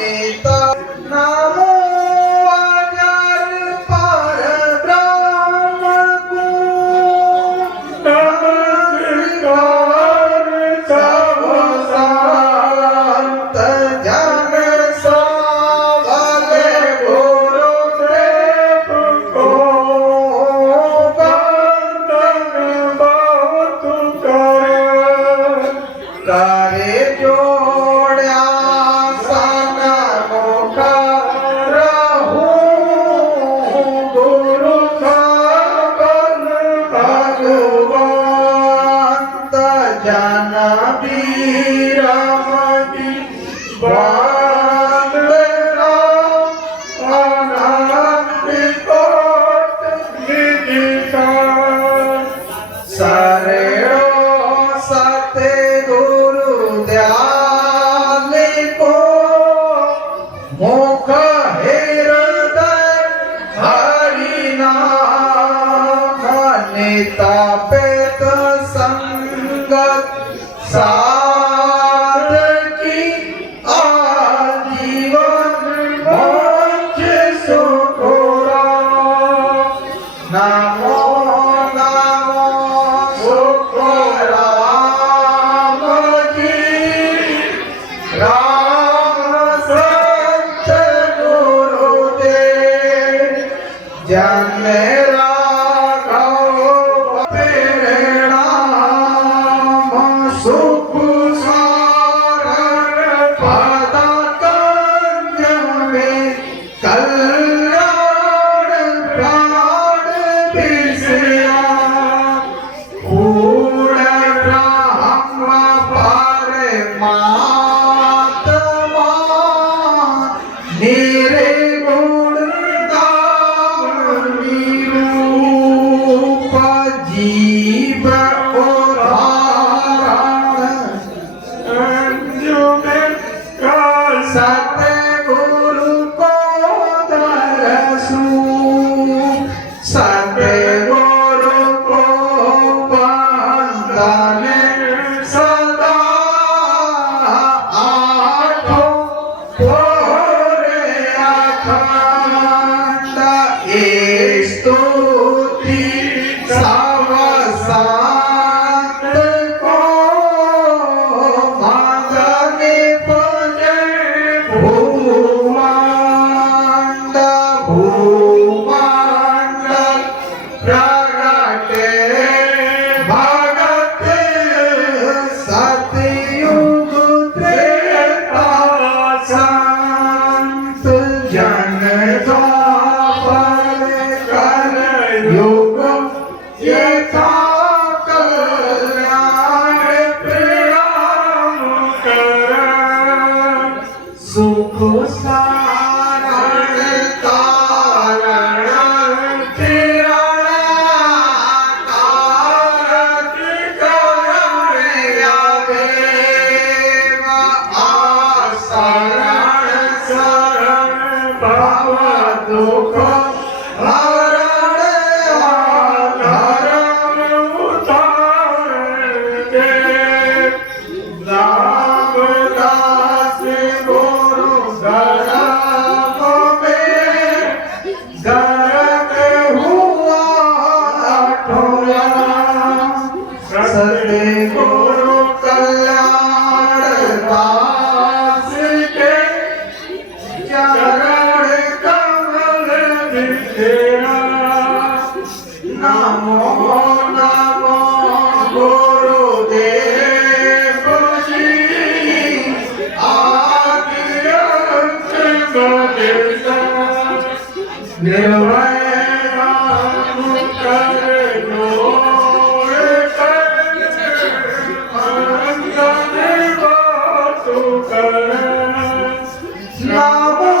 नेता नामो अजर पर ब्रह्म को नमस्कार सब संत जन सबले गुरुदेव को वंदन बहुत करे जोड़ा तापेत संगत साधकी आजीवन मोक्ष सुखोरा नमो नमो सुखोरा राम संत गुरुदेव जन सतगुरु को दरसू सतगुरु को वंदन सदा आठों भोरे अखंड स्तुति सब संत को भगने सुख सारण तारण किरण कारक करण अवेव आशरण शरण भव दुख हरण आधरण उतारण के रामदास सतगुरु कल्याण दास के चरण कमल बिखेरा नमो नमो गुरुदेव जी आदि अंत बदेसा निर्भय राम कर नमो नमो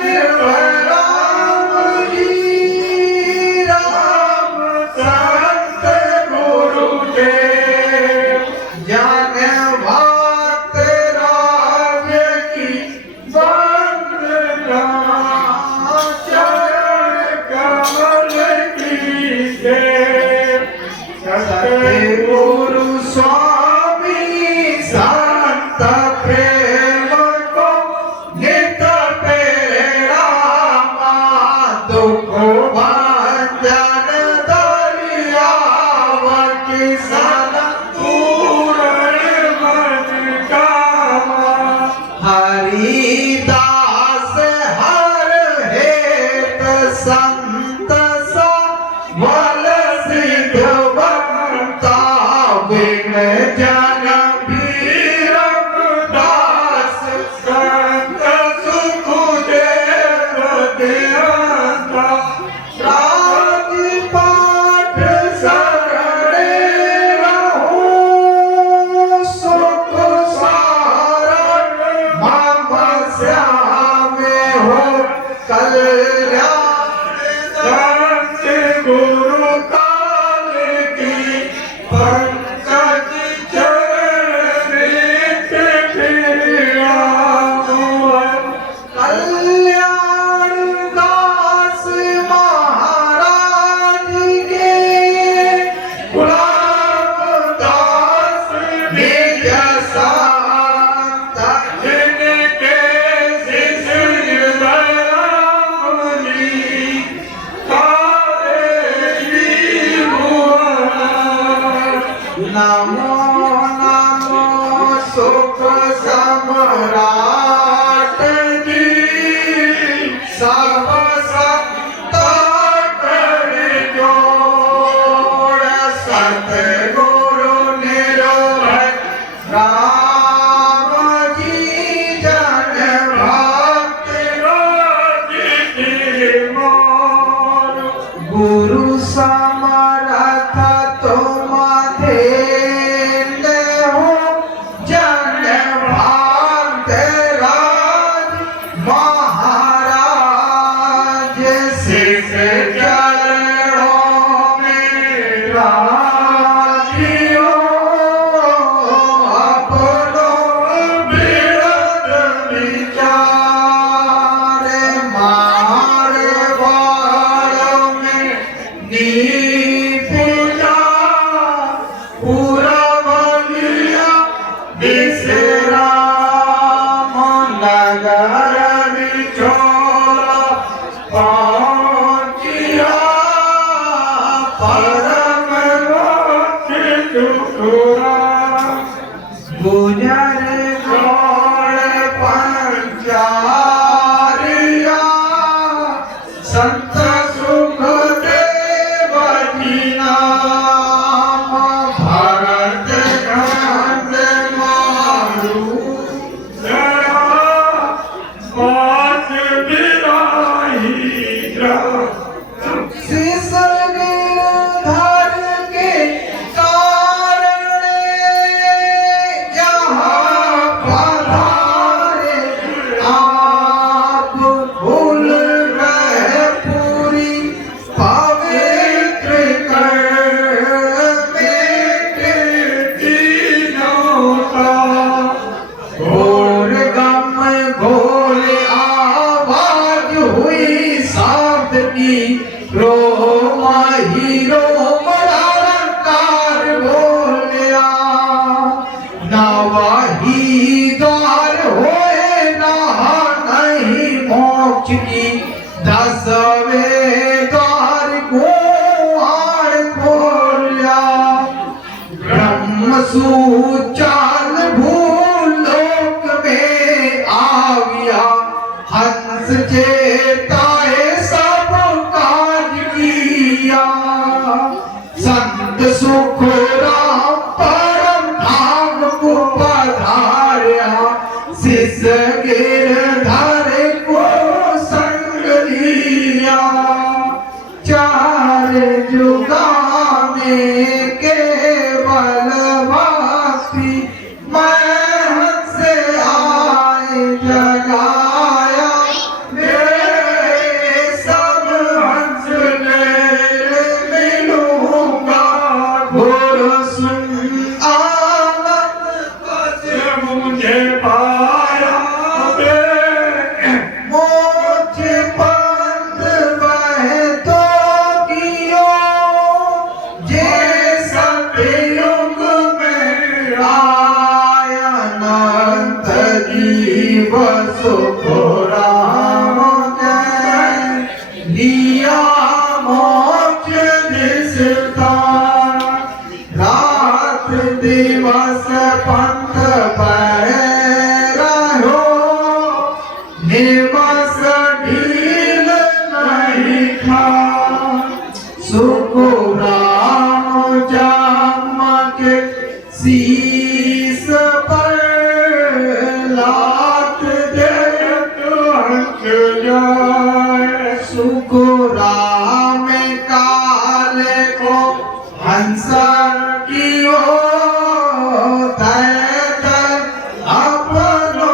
निर्भय राम जी राम संत गुरुदेव जन भक्त राज की वंदना हो कल्याण संत गुरु काल की पंकज चरण फिरा कल्याण दास महाराज के गुलाब दास निज संत जिनके शिष्य बरामनी नमो नमो सुख सम्राट जी सब सत्ता कर जोड़ सतगुरु निर्भय राम जी जन भक्त मोर गुरु समर्थ तुम देते हो जन भक्त राज महाराज शिष चरणों में राजियो अपनो बिरद विचार मारे वालों में नीपुजा पूरा बलिया विश्राम नगर बिछोला पहुंचिया परम मोक्ष टुकड़ा गुजर गौड़ पंचारिया संत सुख देव जी नाम भरत गंध मारू पास बिराही शिष गिरधर के कारण यहाँ पधारे आप भूल गए पूरी पवित्र कर तीनों का घोर गम घोर आवाज हुई शब्द की रोम ही रोम रंकार बोलिया नवाही द्वार होए नहा नहीं मोक्ष की दसवें द्वार को आड़ खोलिया ब्रह्म सुचाल भूलोक में आविया हंस चेताए सब काज किया संत सुख राम परम धाम को पधार्या शिष गिरधर को संग लिया चार जुगा में केवल भक्ति मैं से आए जगाया मेरे सब हंस मिलूंगा गुरु सुन आनंद बस मुझे पाया मोक्ष पंथ वह तो कियो जे सतयुग में आया अनंत जीव सुख राम के लिया मोक्ष दिसता रात दिवस पंथ रहो निवस ढील नहीं खा सुख राम जाम के शीस पर लात दे हंस जाए सुख राम काल को हंस कियो तय अपनो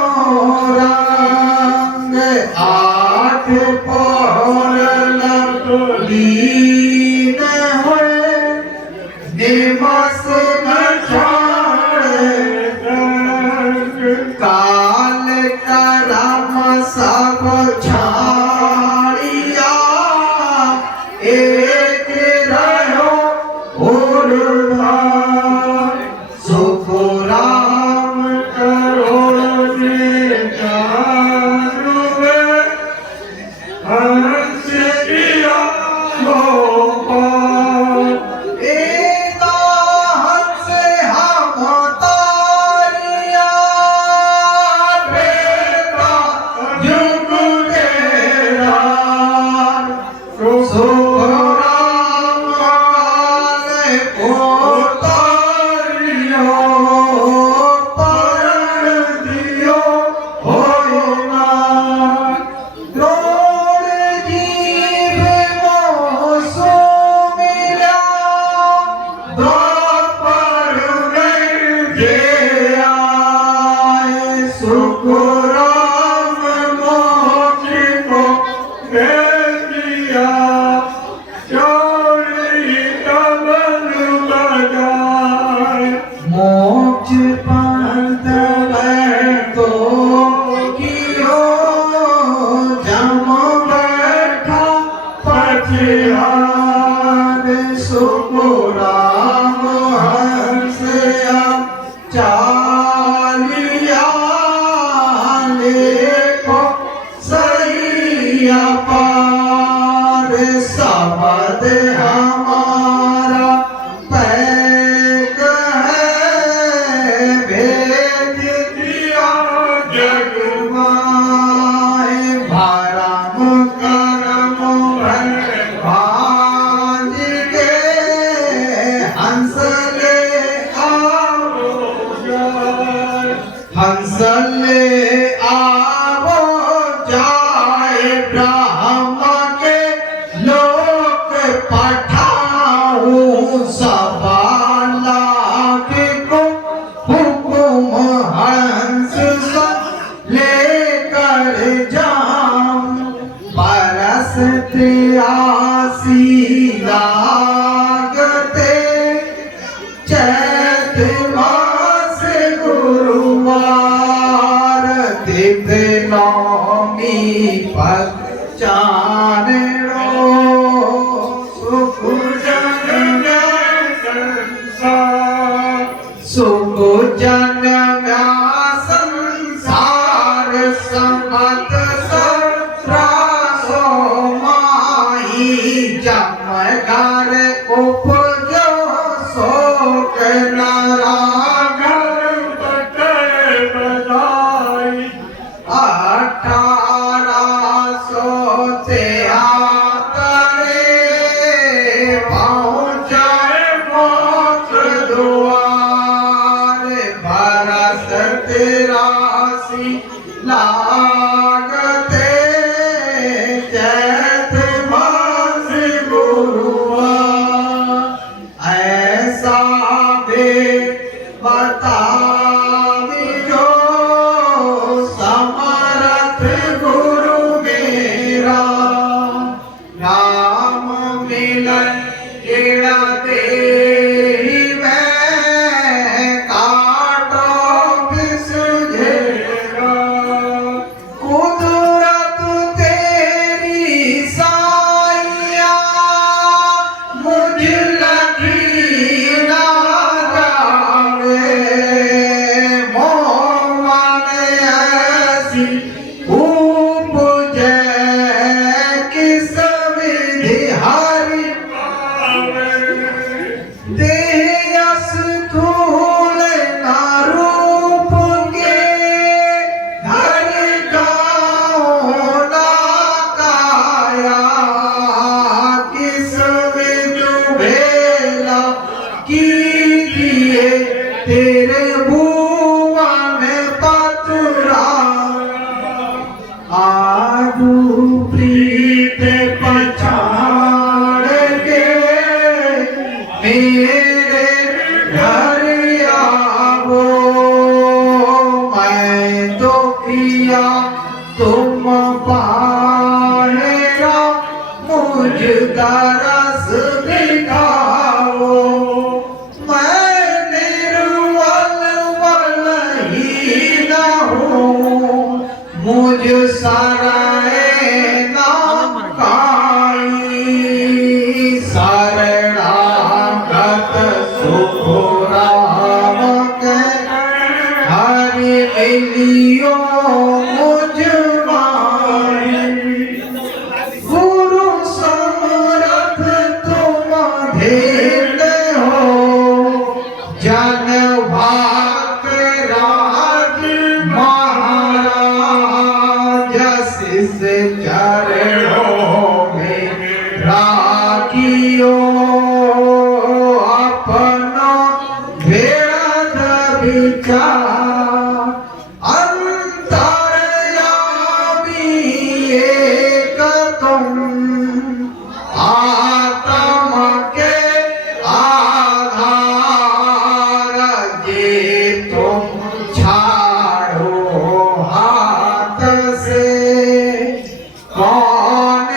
रंग आ आसी लागते चैत मास गुरुवार तिथ नौमी पद चानणो सुख जन संसार सुख जन संसार समत सत्रासो माही जमगर उपजो शोक नरागर बटे बधाई 1873 पहुँचे मोक्ष द्वार बरस 83 लागते चैत मास गुरुवार ऐसा भी बतावी जो समर्थ गुरु मेरा नाम मिलन गिणते ही मैं काटो बिसुझेगा कुदरत तेरी साइया मुझ लगी ना जावे मोहन ऐसी उपजे किस विधि हरि पावे देह स्थूल न रूप के हर गाँव ना काया किस विधि भेला की दिए तेरे भुवन पतुरा आगू प्रीत पछाड़ के मेरे घर आवो मैं तो किया तुम पाएगा मुझ तरस दिखाओ मैं निर्वल वल ही न हूँ मुझ सराय ना काई शरणागत सुख राम के हरि मिलियो मुझ माई गुरु समरथ तुम धीर हो जन भाग राज महाराज शिष चरणों में राखियो अपनो भेद विचार अंतर्यामी एक तुम आत्म के आधार जे तुम छाड़ो हाथ से कौन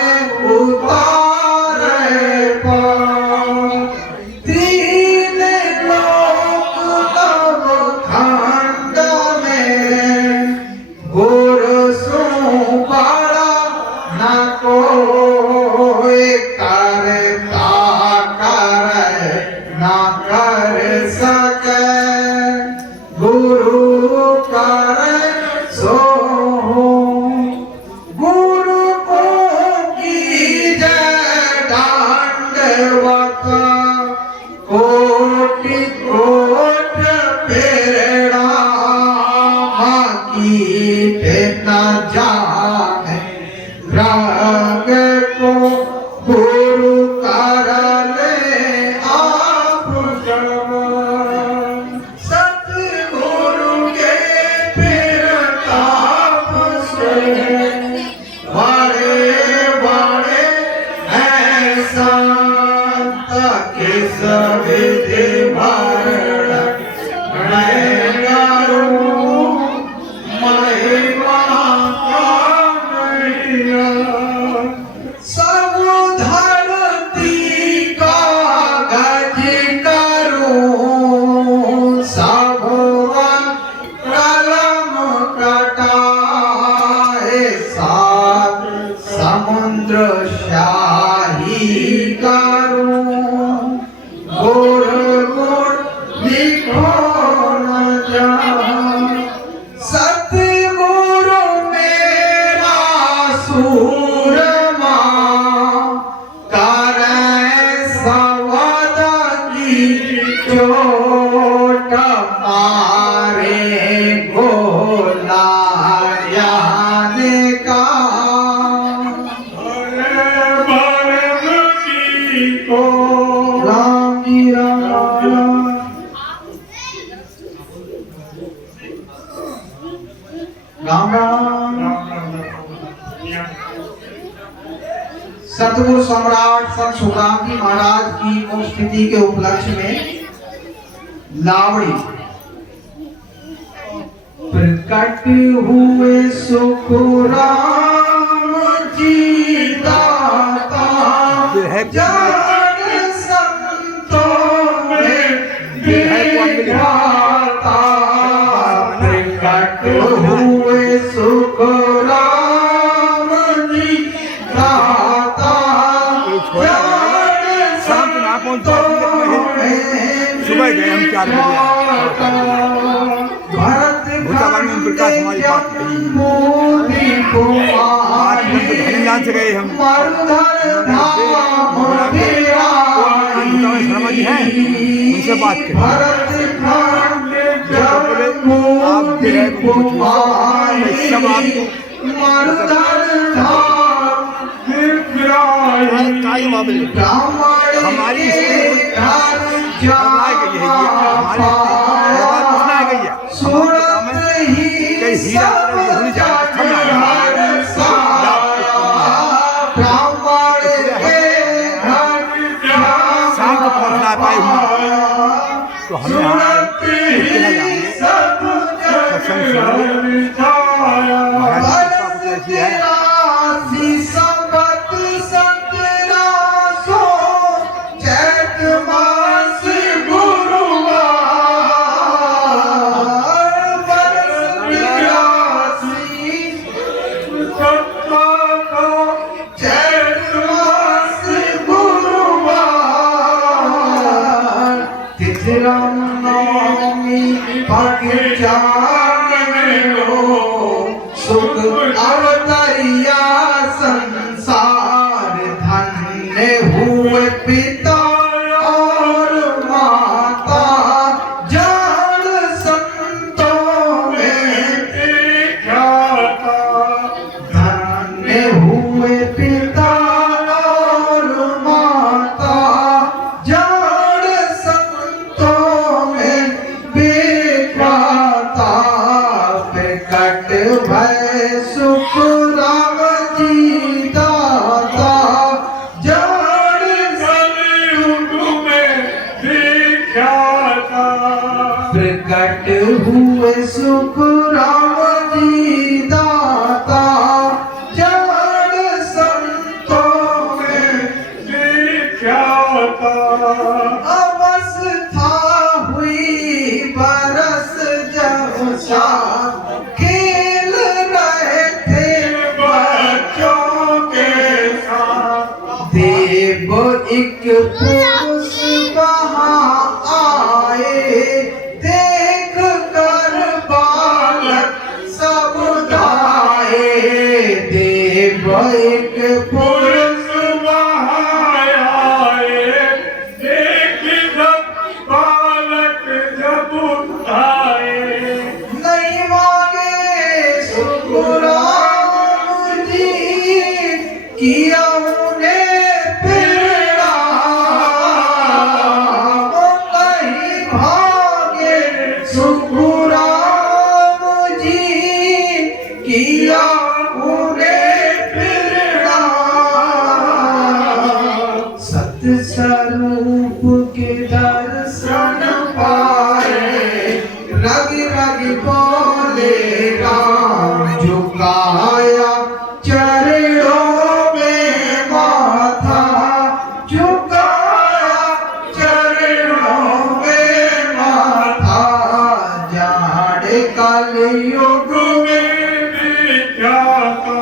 उतारे पार तीन लोक नव खंड में गुरु सो बड़ा न कोई करता करे न कर सके गुरु करे सो गुरु को की जय दंडवत कोटि कोट प्रणाम कीटे न जाने रंग को गुरु कर ले आप जवान सतगुरु के फिर ताप से बड़े बड़े हैं संत किस विधि भरण मैं करूं महिमा का नैया सब राम राम। सतगुरु सम्राट संत सुखराम जी महाराज की उपस्थिति के उपलक्ष्य में लावड़ी प्रकट हुए सुखराम जी दाता जान संतों में विधाता। प्रकट हुए सुखराम जी दाता जान सुबह गए हम 4 बजे प्रकाश हमारी बात धन्यवाद से गए हम शर्मा जी हैं उनसे बात करें आप सब हमारी शाम को पहुँचना पाए तो हमें सुख अवतरिया संसार धन्य हुए पिता और माता जान संतों में ख्याता। धन्य हुए पिता और माता जान संतों में विख्याता। प्रकट भय सुखराम जी दाता जान संतों में विख्याता। प्रकट हुए सुखराम जी दाता जान संतों में विख्याता। अवस्था हुई बरस जब शाम खेल रहे थे बच्चों के साथ। देव एक पुरुष वहाँ आए देख कर बालक सब गाए। देव एक पुरुष वहाँ आए देख कर बालक जब आए। नहीं मांगे सुखराम जी किया उन्हें नहीं भागे सुखराम जी किया उन्हें सत्य स्वरूप के दर्शन पाए रग रग बोले राम झुकाया चरणों में माथा झुकाया चरणों में माथा। जाने कलयुग में विख्याता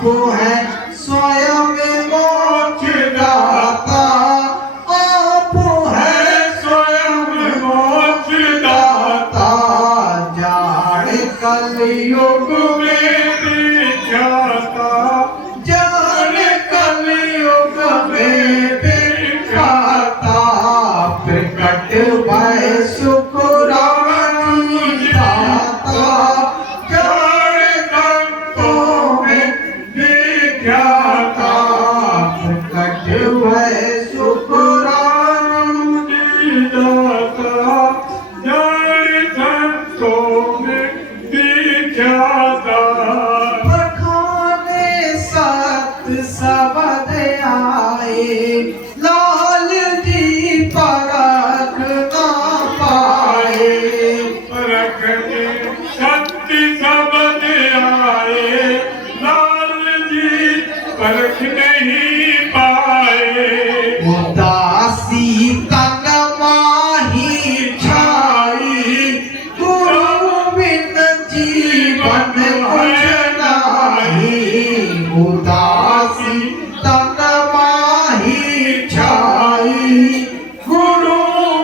आप है स्वयं मोक्ष दाता, आप है स्वयं मोक्ष दाता। जाने कलयुग में विख्याता, जाने कलयुग में विख्याता। प्रकट भय सुख राम दाता, जाने संतों में विख्याता। प्रकट भय सुख राम दाता, जाने संतों में विख्याता। बखाने सत सबद आए, लाल जी परख ना पाए। परखने सत्य सबद आए, लाल जी परख नहीं पाए। उदासी तन माही छाई, गुरु बिन जीवन कुछ नाही। उदासी तन माही छाई, गुरु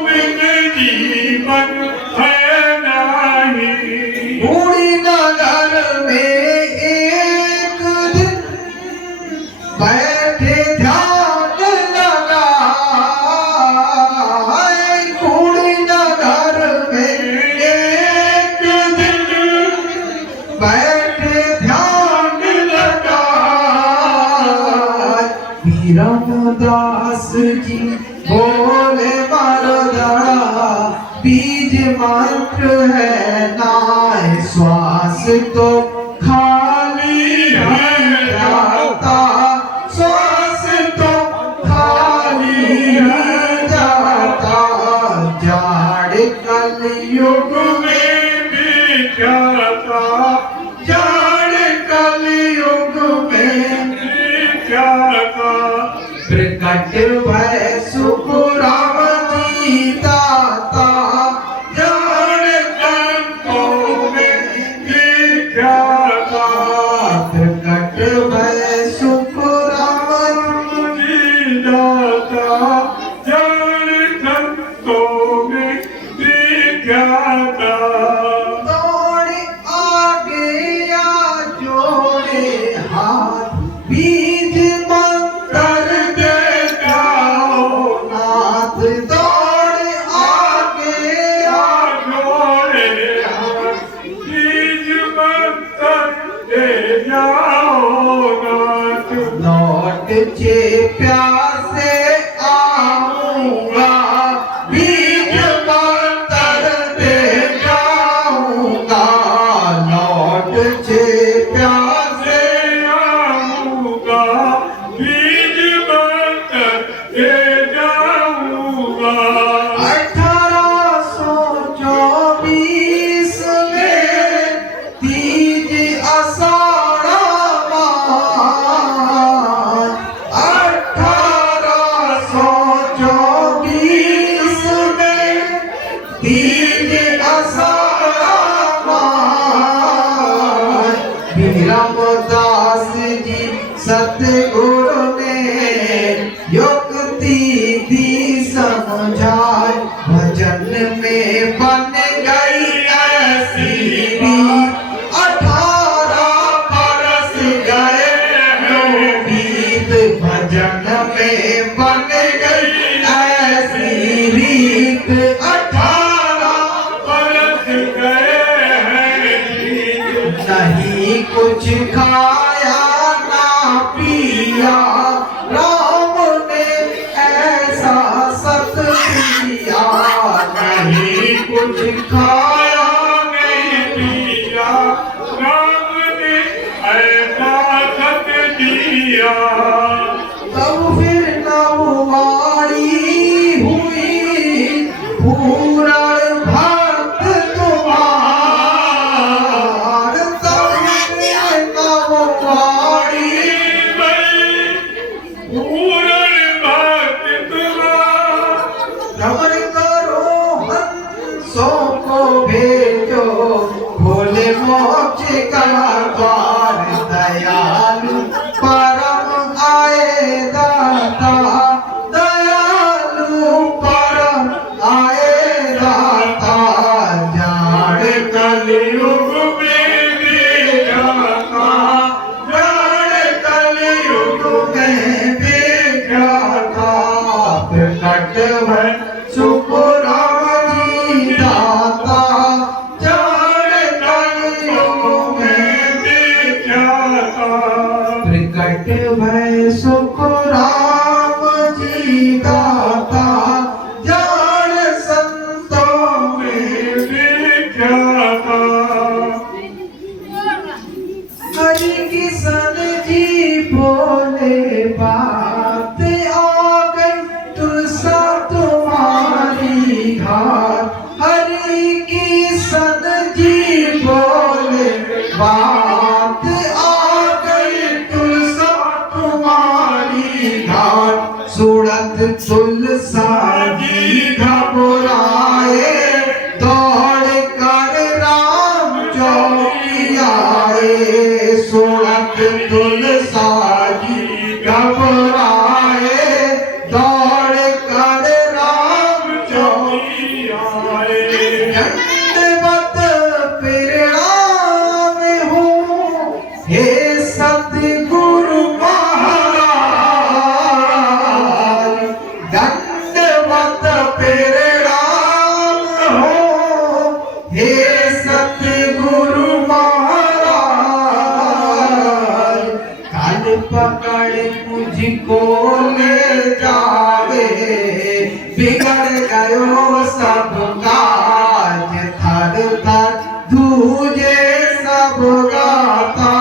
बिन जीवन है नहीं। पूरी नगर में एक दिन बैठे ध्यान लगाए। पूरी नगर में एक दिन बैठे ध्यान लगाए। रामदास जी बोले मरदड़ा, बीज मंत्र है नाय, श्वास तो खाली है जाता, श्वास तो खाली है जाता। जाड़ कलयुग में विख्याता, जाड़ कलयुग में विख्याता। प्रकट भय सुख राम जी दाता, जाने संतों में विख्याता। प्रकट भय सुख राम जी दाता, जाने संतों में विख्याता। दौड़े आगे या जोड़े हाथ, बीज मंत्र दे जाओ नाथ। दौड़े आगे या जोड़े हाथ, बीज मंत्र दे जाओ नाथ। लौट के प्यासे आऊंगा, बीज मंत्र दे जाऊंगा। लौट के प्यासे आऊंगा, बीज मंत्र दे जाऊंगा। 1824 में तीज आषाढ़ मास, 1824 में तीज आषाढ़ मास। रामदास जी सतगुरु ने युक्ति दी समझाए, भजन में बन गई ऐसी रीत। 18 बरस गए हैं बीत, भजन में बन गई ऐसी रीत। 18 बरस गए हैं बीत, नहीं कुछ खाया ना पिया, राम ने ऐसा सत दिया। नहीं कुछ खाया नहीं पिया, राम ने ऐसा सत दिया। तब फिर नववाड़ी हुई, पूर्ण भक्त तुम्हार। तब फिर नववाड़ी पूर्ण भक्त तुम्हारा। रमण करो हंसों को भेजो, भोले मोक्ष का द्वार। दयालु भय सुख राम जी दाता जान संतों में विख्याता हरि किशन जी बोले बात आ गई तुलसा तुम्हारी घाट हरि किशन जी बोले बात आ गई तुलसा तुम्हारी घाट सुरत तुलसा जी घबराए दौड़ कर राम चौकी आए सुरत तुलसा जी घबराए दौड़ कर राम चौकी आए दंडवत प्रणाम हो हे सतगुरु महाराज दंडवत प्रणाम हो हे सतगुरु महाराज काल पकड़ मुझको ले जावे बिगड़ गयो सब काज थर थर धूजे सब गाता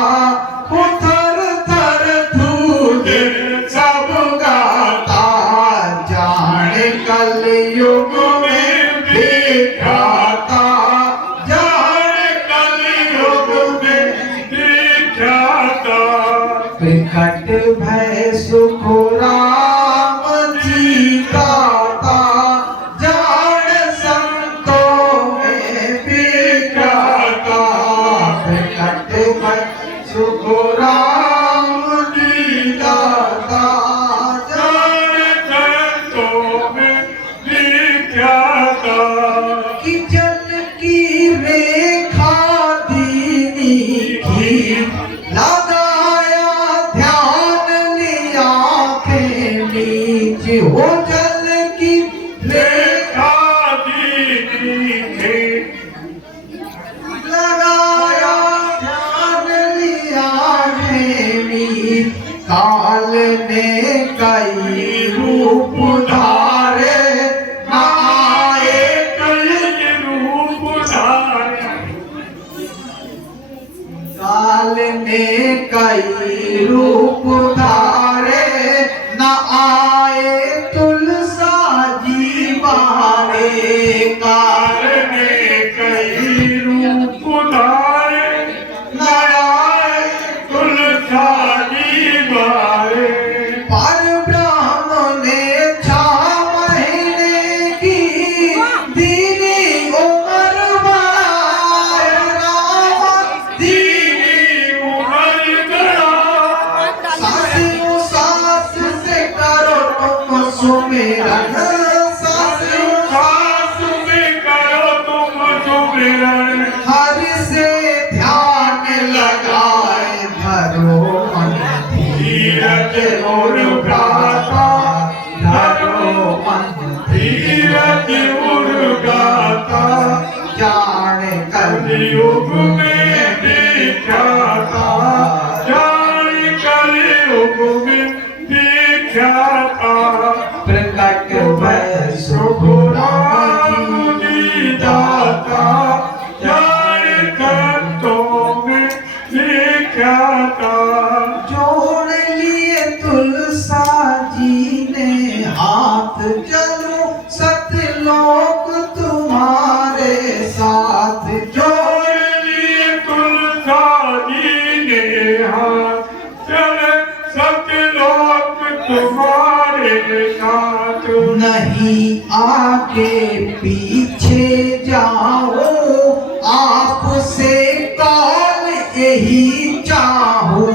हो थर थर धूजे सब गाता जाने कल युग में विख्याता जाने कल युग में विख्याता प्रकट भय सुख राम जी दाता जान संतों में विख्याता प्रकट भय सुख राम जी दाता जान संतों में विख्याता कि जल की रेखा दीनी की लगाया ध्यान लिया के नीचे हो जल की रेखा लगाया ध्यान लिया के नीचे काल ने कई रूप धारे न आए काल ने कई रूप धारे न आए तुलसा जी बारे काल ने कई रूप उधारे न आए तुलसा जी बारे पर ब्रह्म ने 6 महीने की दीनी उम्र बढ़ाए राम दीनी उमर गड़ा सासू सास से करो तुम सुमिरन सासू सास में करो तुम सुमिरन हरि से ध्यान लगाए धरो मन धीरज और गाता धरो मन धीरज उर्गाता जान कर कलयुग में विख्याता जान कलयुग में विख्याता प्रकट भय सुख राम जी दाता जान संतों में विख्याता जोड़ लिए तुलसा जी ने हाथ चलो सतलोक तुम्हारे साथ जोड़ लिए तुलसा जी ने हाथ चले सतलोक तुम्हारे साथ नहीं आगे पीछे जाओ आपसे कौन यही चाहो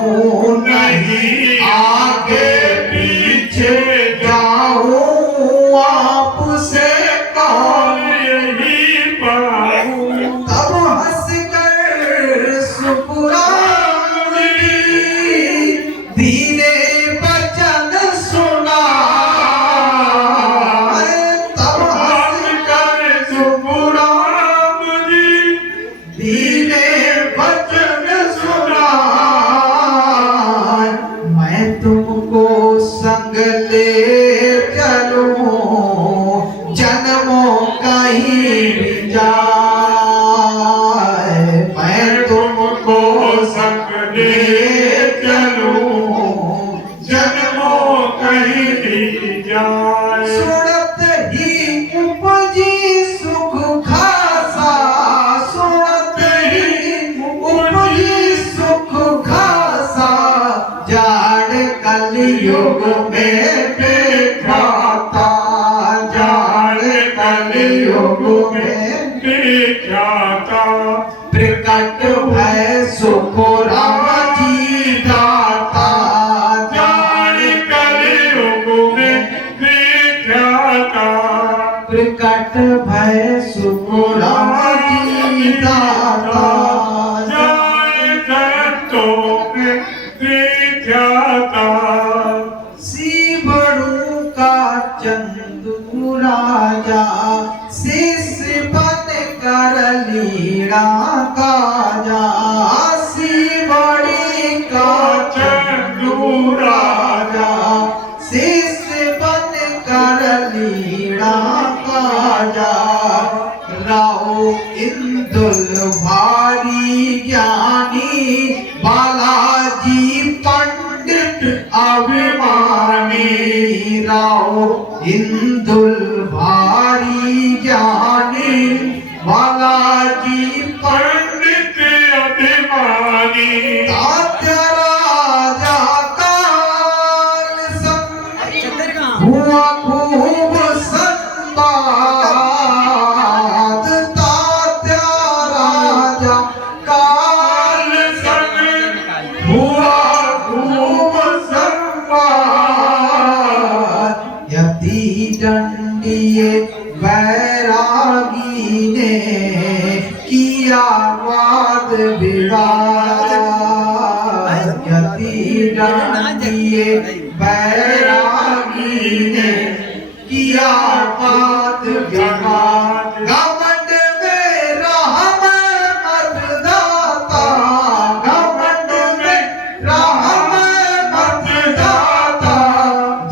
चलूं जन्मों कहीं भी जाए। सुनत ही उपजी सुख खासा, सुनत ही उपजी सुख खासा, जाड़ कलयुग में बेख्याता, जाड़ कलयुग में विख्याता। प्रकट भय सुख राम जी दाता, जाड़ कलयुग में विख्याता। प्रकट भय सुख राम जी दाता, जाड़ संतों में विख्याता। सी बड़ू का चंदू राजा, शिष्य बन कर लीड़ा काजा, सी बड़ी का चंदू राजा, शिष्य बन कर लीड़ा काजा, राव इंदुल भारी ज्ञानी, बालाजी पंडित अभिमानी, राव इंदुल भारी ज्ञानी, बालाजी पंडित अभिमानी। तात्या राजा काल संग हुआ खूब संवाद, तात्या राजा काल संग हुआ खूब संवाद, यति दंडिये बैरागी ने किया वाद विवाद, यति दंडिये बैरागी ने किया वाद विवाद, घमंड में रहम मत दाता, घमंड में रहम मत दाता,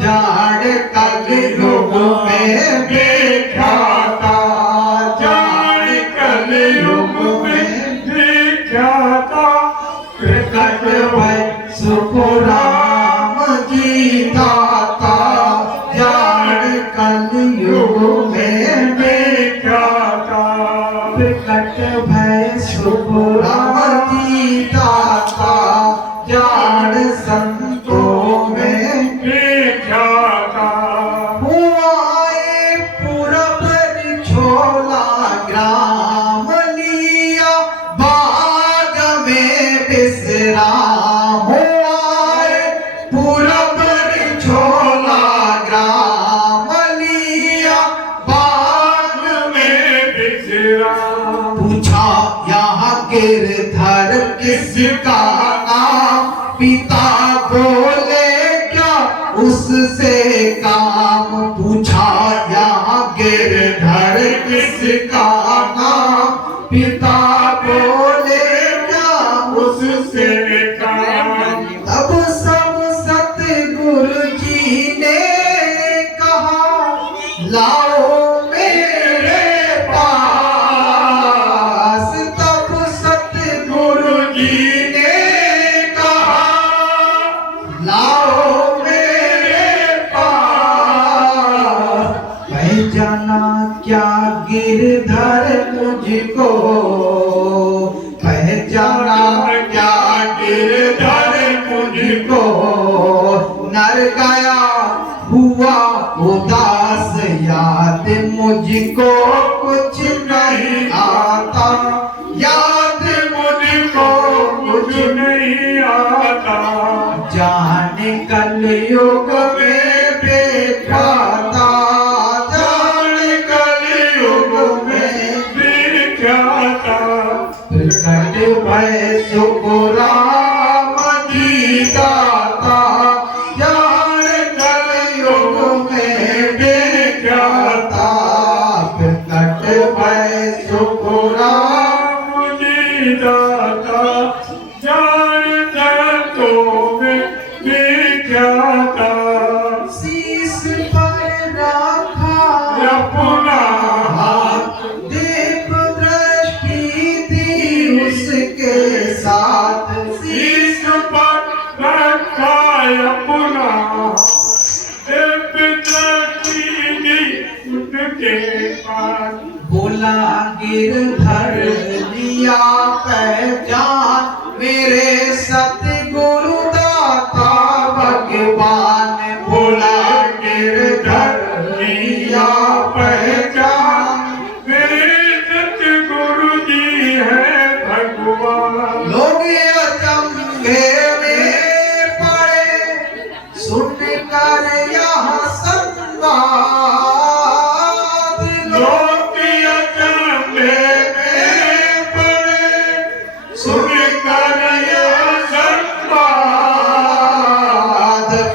जाड़ कलयुग में विख्याता, जाड़ कलयुग में विख्याता। प्रकट भय सुख राम जी दाता, जाड़ कलयुग में विख्याता। प्रकट भय सुख राम जी दाता, जाड़ संतों में विख्याता। हुआए पूरब छोला ग्राम, लिया बाग में विश्राम, हुआए पूरब छोला ग्राम, लिया बाग में विश्राम। पूछा यहाँ गिरधर किसका नाम, पिता बोले क्या उससे काम, पूछा यहाँ गिरधर किसका नाम, पिता बोले क्या उससे काम। तब सब सतगुरु जी ने कहा, लाओ मेरे पास, तब सतगुरु जी ने कहा, लाओ मेरे पास, पहचाना क्या गिरधर मुझको, पहचाना क्या गिरधर मुझको, नर गया हुआ उदास याद मुझको कुछ नहीं आता, याद मुझको कुछ नहीं आता। जाने कलयुग में बेख्याता, जाने कलयुग में विख्याता। प्रकट भय सुख राम जी दाता, जाने कलयुग में बेख्याता, प्रकट भय सुख राम जी दाता। जाड़ संतों में विख्याता।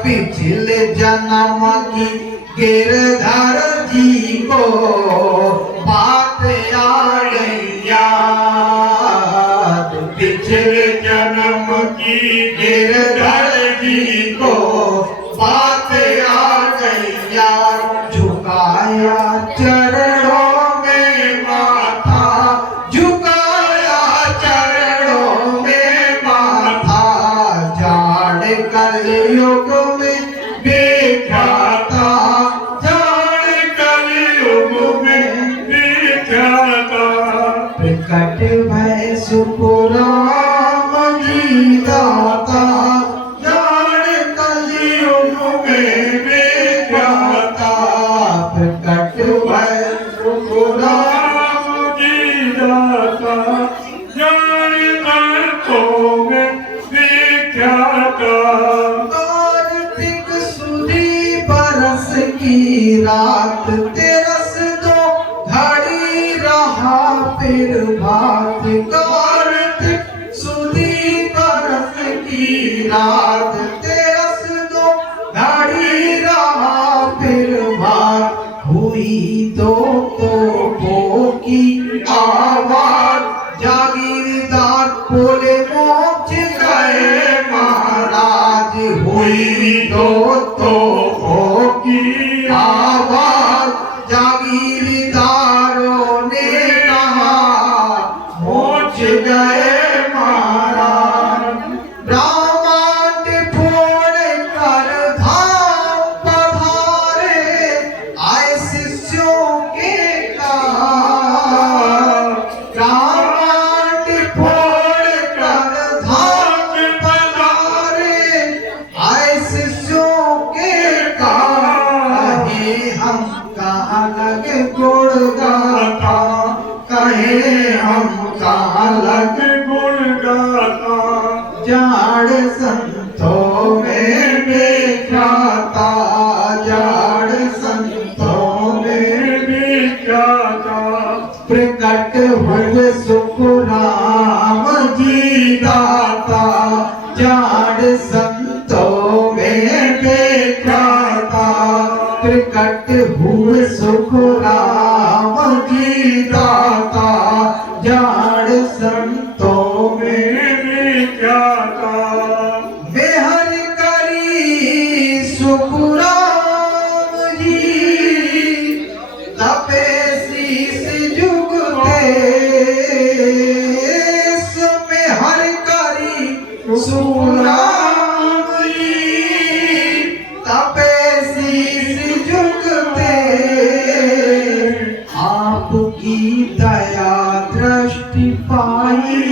पिछले जन्म की गिरधर जी को बात आ गई याद। पिछले जन्म की गिरधर जी को बात आ गई याद। झुकाया चरणों में माथा, झुकाया चरणों में माथा, जाड़ कलयुग में विख्याता, जाड़ कलयुग में विख्याता। प्रकट भय सुखराम जी दाता, जाड़ कलयुग में विख्याता। प्रकट भय सुखराम राम जी दाता, जाड़ कलयुग में विख्याता। कार्तिक सुदी बरस की रात, तेरस दो घड़ी रहा फिर भात। कार्तिक सुदी बरस की रात, तेरस दो घड़ी रहा फिर भात। हुई दो तोपों की आवाज, जागीरदार बोले मोक्ष गए महाराज। हुई दो तोपों की आवाज, जागीरदारों ने कहा मोक्ष गए महाराज। ब्रह्मांड फोड़ कर धाम पधारे, आए शिष्यों के काज। ब्रह्मांड फोड़ कर धाम पधारे, आए शिष्यों के काज। कहे हम कहाँ लगे गुण गाथा, कहे हम कहाँ लगे गुण गाता। जाड़ संतों में विख्याता, जाड़ संतों में विख्याता। प्रकट हुए सुखराम जी दाता, जाड़ संतों में विख्याता। प्रकट हुए सुखराम जी दाता, जाड़ संतों में विख्याता। मेहर करी सुखराम जी, तपे शीस जुगते। मेहर करी सुखराम जी, तपे शीस जुगते। आपकी दया दृष्टि पाई,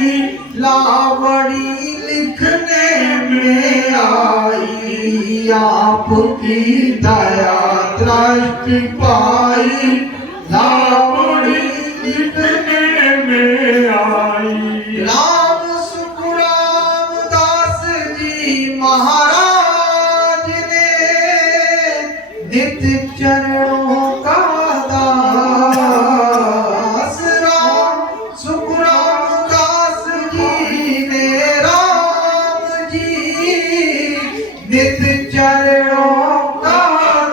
लावड़ी लिखने में आई। आपकी दया दृष्टि पाई, लावड़ी लिखने में आई। राम सुखराम दास जी महाराज ने नित्य चरणों का दास। राम सुखराम दास जी ने, राम जी नित्य चरणों का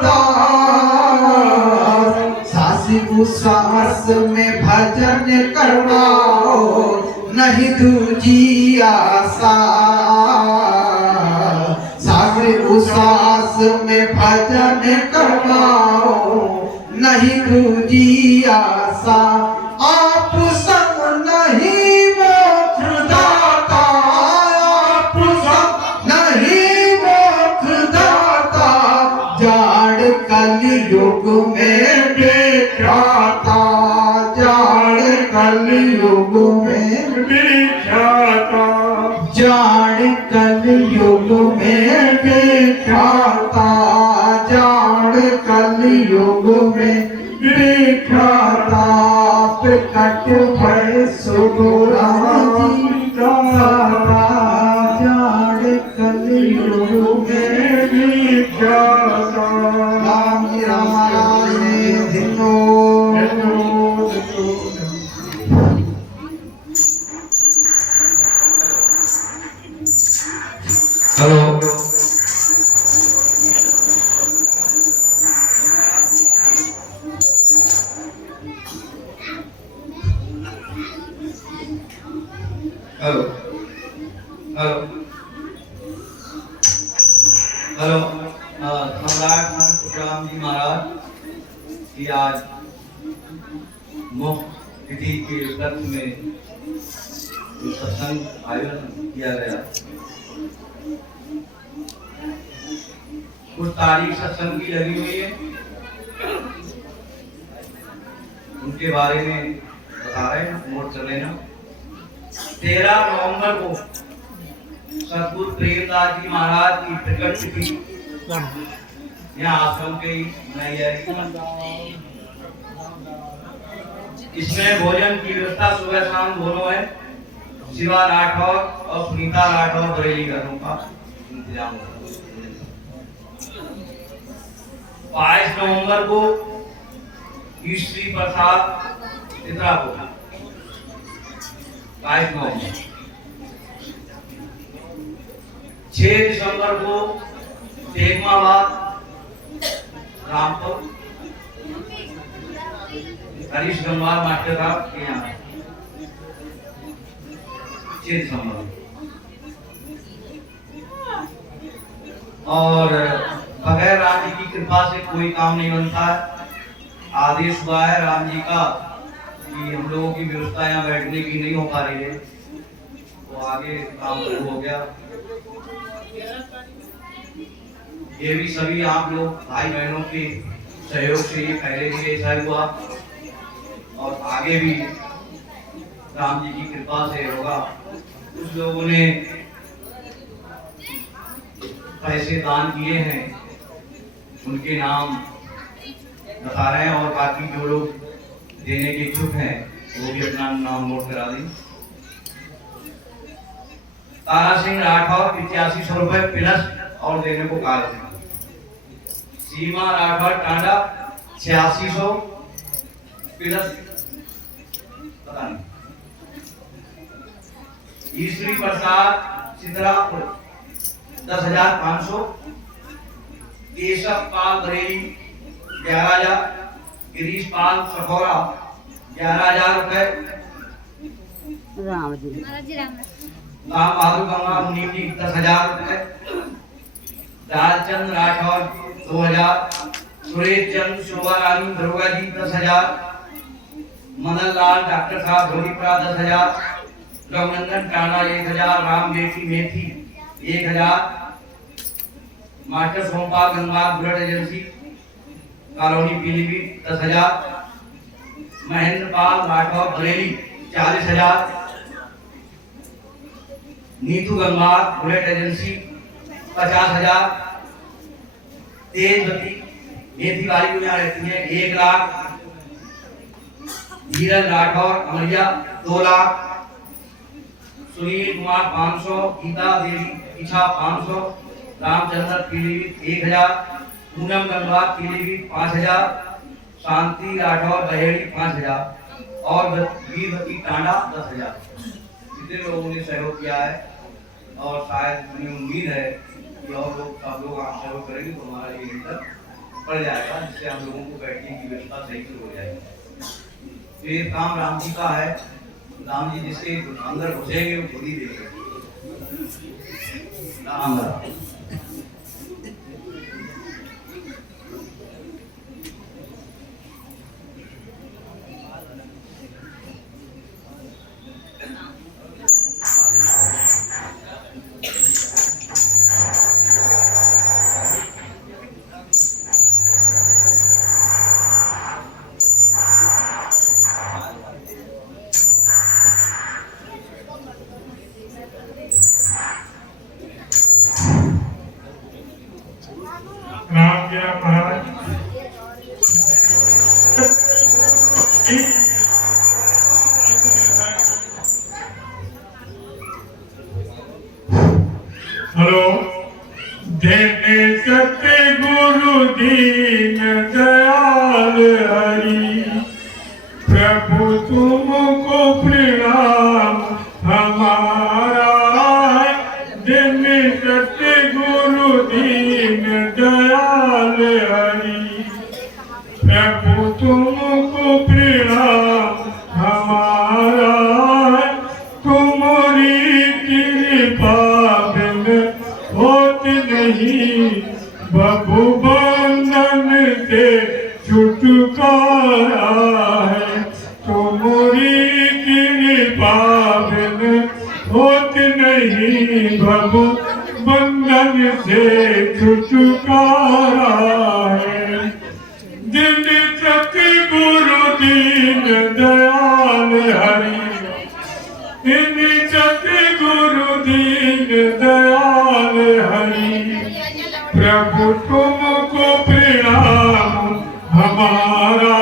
दास। सास सास में भजन करवाओ, नहीं दूजी आशा। सास में भजन करवाओ, नहीं दूजी आशा। आप संग नहीं मोक्ष दाता, आप संग नहीं मोक्ष दाता। जाड़ कलयुग में विख्याता, जाड़ कलयुग में विख्याता। जाड़ कलयुग में विख्याता, जाड़ कलयुग में विख्याता। प्रकट भय सुखराम जी दाता, जाड़ कलयुग में विख्याता। राम रामायण धिनो। हेलो हेलो सम्राट संत राम जी महाराज की आज मुफ्त तिथि के उपलक्ष्य में जो सत्संग आयोजन किया गया, कुछ तारीख सत्संग की लगी हुई है, उनके बारे में बता रहे हैं, नोट कर लेना। 13 नवंबर को सतगुरु प्रेमदास जी महाराज की प्रकट तिथि यहाँ आश्रम के ही मनाई जाएगी। इसमें भोजन की व्यवस्था सुबह शाम दोनों है। शिवा राठौर और सुनीता राठौर बरेली घरों का इंतजाम होगा। 22 नवंबर को ईश्वरी प्रसाद चित्रा को 22 नवंबर। 6 दिसंबर को टेकमाबाद रामपुर हरीश गंगवार मास्टर साहब के यहाँ 6 दिसंबर। और बगैर राम जी की कृपा से कोई काम नहीं बनता है। आदेश हुआ है राम जी का कि हम लोगों की व्यवस्था यहाँ बैठने की नहीं हो पा रही है, तो आगे काम शुरू हो गया। ये भी सभी आप लोग भाई बहनों के सहयोग से ये पहले भी ऐसा हुआ और आगे भी राम जी की कृपा से होगा। कुछ लोगों ने पैसे दान किए हैं, उनके नाम बता रहे हैं और बाकी जो लोग देने के इच्छुक हैं वो भी अपना नाम नोट करा दें। तारा सिंह राठौर 8500 रुपए प्लस और देने को कहा है। सीमा राठौर टांडा 8600 प्लस पता नहीं। ईश्वरी प्रसाद चित्रापुर 10,500। केशव पाल बरेली 11,000। गिरीश पाल सखौरा 11,000 रुपए। राम बहादुर गंगा मुनीम जी 10,000 रुपए। लालचंद राठौर 2,000। सुरेश चंद शोभा रानी दरोगा जी 10,000। मदन लाल डॉक्टर साहब धोनीपुरा 10,000। रघुनंदन टाना 1,000। राम बेटी मेथी 1,000। Master Sompal Ganga bullet agency colony Pilibhit 10,000। Mahendra Pal Rathore Bareilly 40,000। Neetu Gangar bullet agency 50,000। तेजवती मेथी वाली यहाँ रहती है 1 लाख। धीरज राठौर अमरिया 2 लाख। सुनील कुमार 500। गीता देवी पीछा 500। रामचंद्र पीलीभीत 1,000। पूनम गंगवार पीलीभीत 5,000। शांति राठौर बहेड़ी 5,000 और वीरवती टांडा 10,000। जितने लोगों ने सहयोग किया है और शायद मुझे उम्मीद है कि और लोग सब लोग आप सहयोग करेंगे तो हमारा ये इंटर पड़ जाएगा, जिससे हम लोगों को बैठने की व्यवस्था सही से हो जाएगी। तो ये काम राम जी का है। राम जी जिसके अंदर घुसेंगे वो खुद ही देखेंगे। राम राम। राम जी महाराज हेलो। देने सत्य गुरु दीन दयाल हरि, प्रभु तुमको प्रणाम हमारा। देने सत्य गुरु दीन दयाल हरि, प्रभु तुमको प्रणाम हमारा। तुम्हारी कृपा बिन होता नहीं बबू बंधन से छुटकारा है तुम्हारी कृपा बिन होत नहीं बबू बंधन से छुटकारा है जिन सतगुरु दीन दयाल हरि इन सतगुरु दीन दयाल हरि प्रभु तुमको प्रणाम हमारा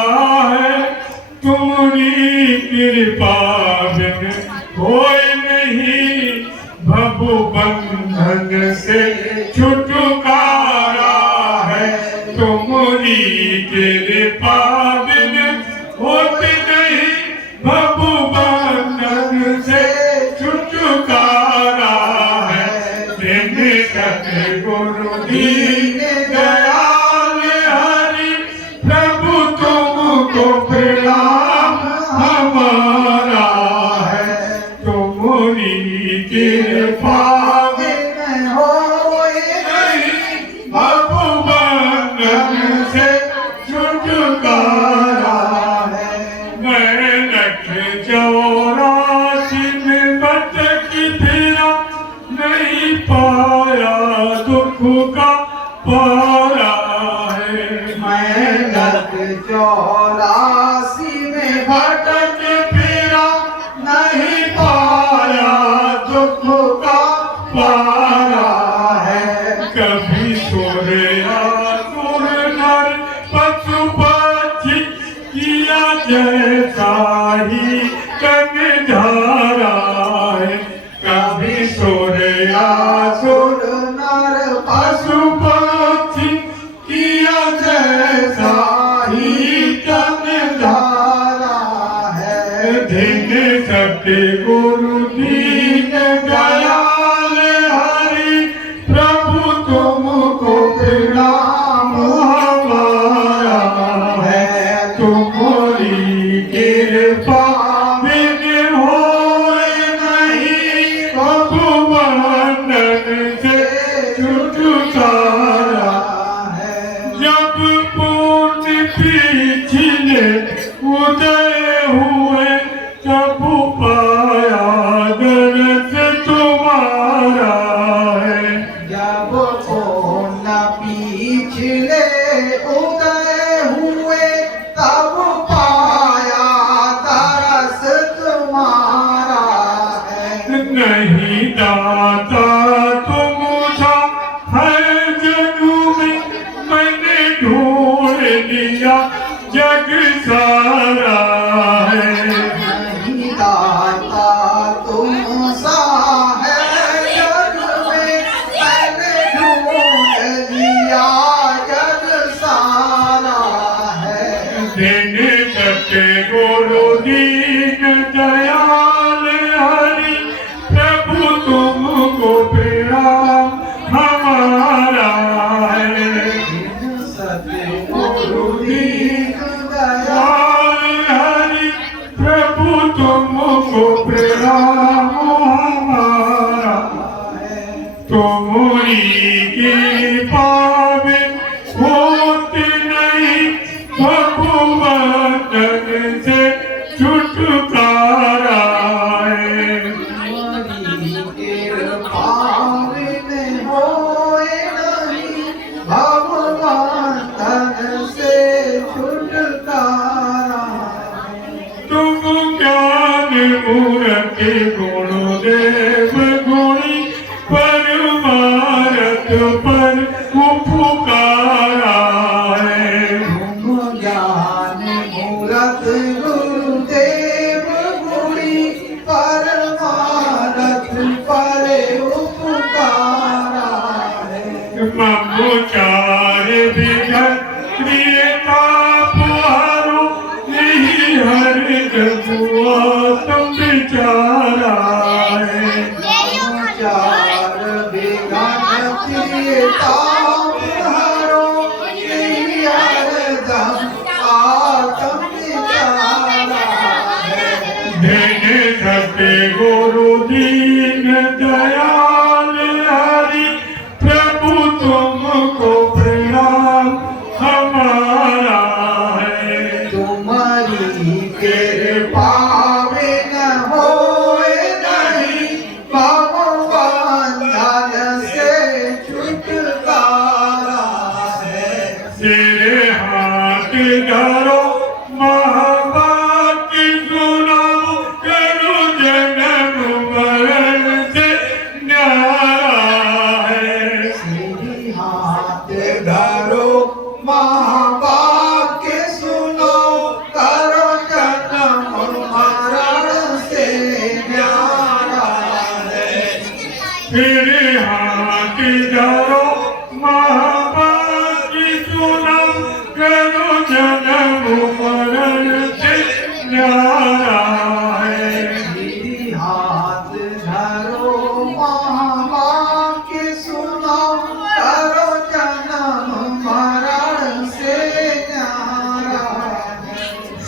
है तुम्हारी कृपा बिन कोई नहीं भव बंधन से छुटकारा है तुम्हारी कृपा बिन होती नहीं भव बंधन से छुटकारा है दिन सतगुरु दीन दयाल हरि प्रभु तुमको प्रणाम हमारा है तुम्हारी कृपा बिन होए नहीं भव बंधन से छुटकारा है मैं लख 84 में भटक फिरा नहीं पाया दुख का पारा है मैं लख 84 में भटक फिरा नहीं पाया दुख का पारा है कभी सोया सुर नर पशु पक्षी किया जैसा ही कन धारा है कभी सोया सुर सुर नर पशु पक्षी किया जैसा ही कन धारा है दिन सतगुरु दीन दयाल हरि प्रभु तुमको प्रणाम हमारा है तुम्हारी कृपा बिन होए नहीं प्रभु बंधन से छुटकारा है जब पूर्ण पिछले उदय हुए तब पाया दरस तुम्हारा है जब पूर्ण पिछले उदय हुए तब पाया तरस तुम्हारा है नहीं दाता तुम था हर जन्म में मैंने ढूंढ लिया जग सारा है नहीं दाता तुम सा है जग में मैंने ढूंढ लिया जग सारा है दिन सतगुरु दीन दयाल हरि प्रभु तुमको प्रणाम हमारा है सतगुरु दीन दयाल दयाल हरि प्रभु तुमको प्रणाम हमारा तुम्हारी कृपा बिन होती नहीं भगवंतन से छुटकारा है तुम ज्ञान मूर्ति गुरुदेव गुणी परमारथ पर उपकारा है ममोचार विघन प्रियता पुहारो यही हर जगुआ तुम विचारा है धन सतगुरु दीन दयाल हरि प्रभु धरो महाभागी सुनाओ करो जन्म मरण से न्यारा है मेरी हाथ धरो मामा के सुनाओ करो जन्म मरण से न्यारा है।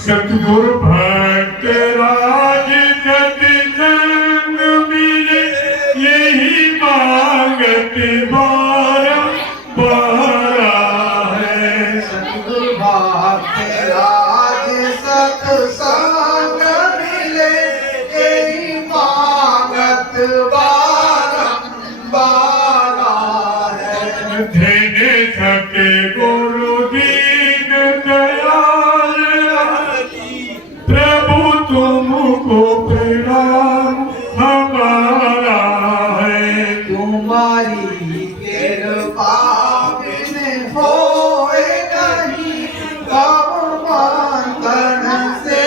सतगुरु भक्त राज जति संग मिले यही मांगत बारंबार है सतगुरु भक्त राज सत्संग मिले यही मांगत बारंबार है। धन सके गुरु दीन दयाल प्रभु तुमको प्रणाम हमारा है तुम्हारी कृपा बिन होए नहीं कब बंधन से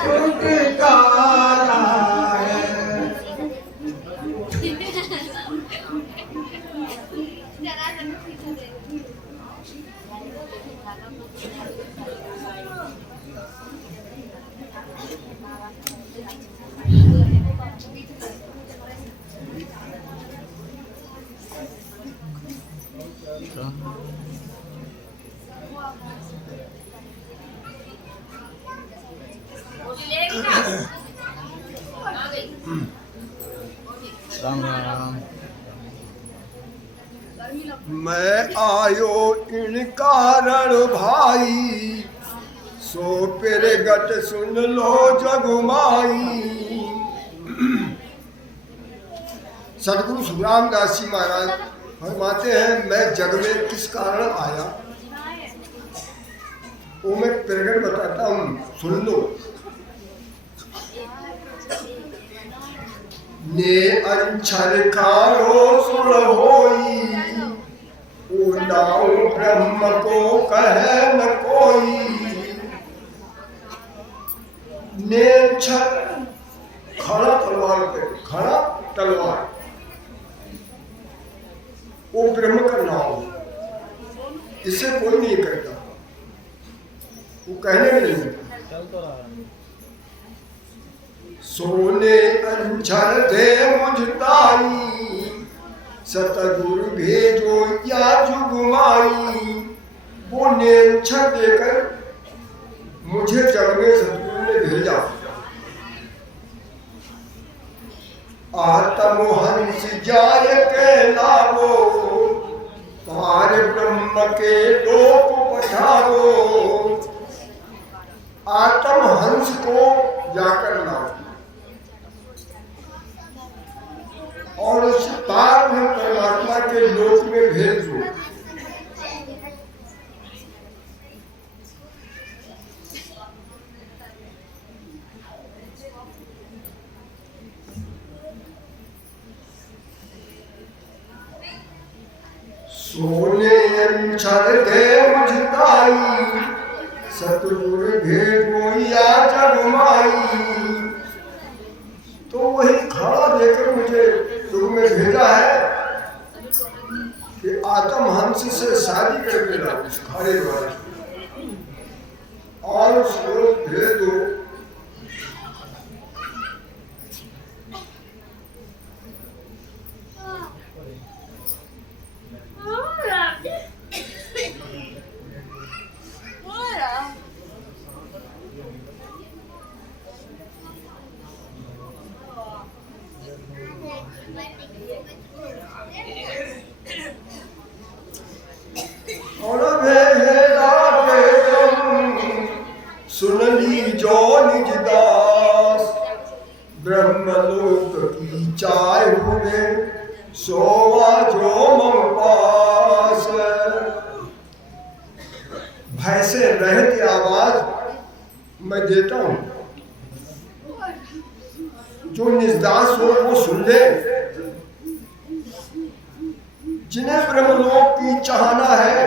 छुटकारा है। राम राम। मैं आयो इन कारण भाई सो पेरे गट सुन लो जगुमाई। सदगुरु सुखरामदास जी महाराज फरमाते हैं मैं जग में किस कारण आया वो मैं प्रकट बताता हूँ, सुन लो। ने अंचल कारो सुर होई उड़ाऊं ब्रह्म को कहे न कोई। ने अंचल खड़ा तलवार पे, खड़ा तलवार वो ब्रह्म का नाम, इसे कोई नहीं करता, वो कहने में नहीं करता। सोने अंचल थे मुझताई सतगुरु भेजो या जुगमाई। वो नेच्छर देकर मुझे जग में सतगुरु ने भेजा। आत्महंस जाय के लावो पार ब्रह्म के लोक पठारो। आत्महंस को जाकर लाओ और उस पार में परमात्मा के लोक में भेज दो। सोने अंचल दे मुझताई सतगुरु भेजो या जगमाई। तो वही खड़ा देकर मुझे युग में भेजा है कि आत्महंस से शादी करके लाओ उस खड़े द्वारा और उसको भेज दो। और भेदा सुन ली जो निज दास ब्रह्मलोक की चाय हुए सोवा जो मम पास। भय से रहती आवाज मैं देता हूं, जो निजदास हो वो सुन ले। जिन्हें ब्रह्मलोक की चाहना है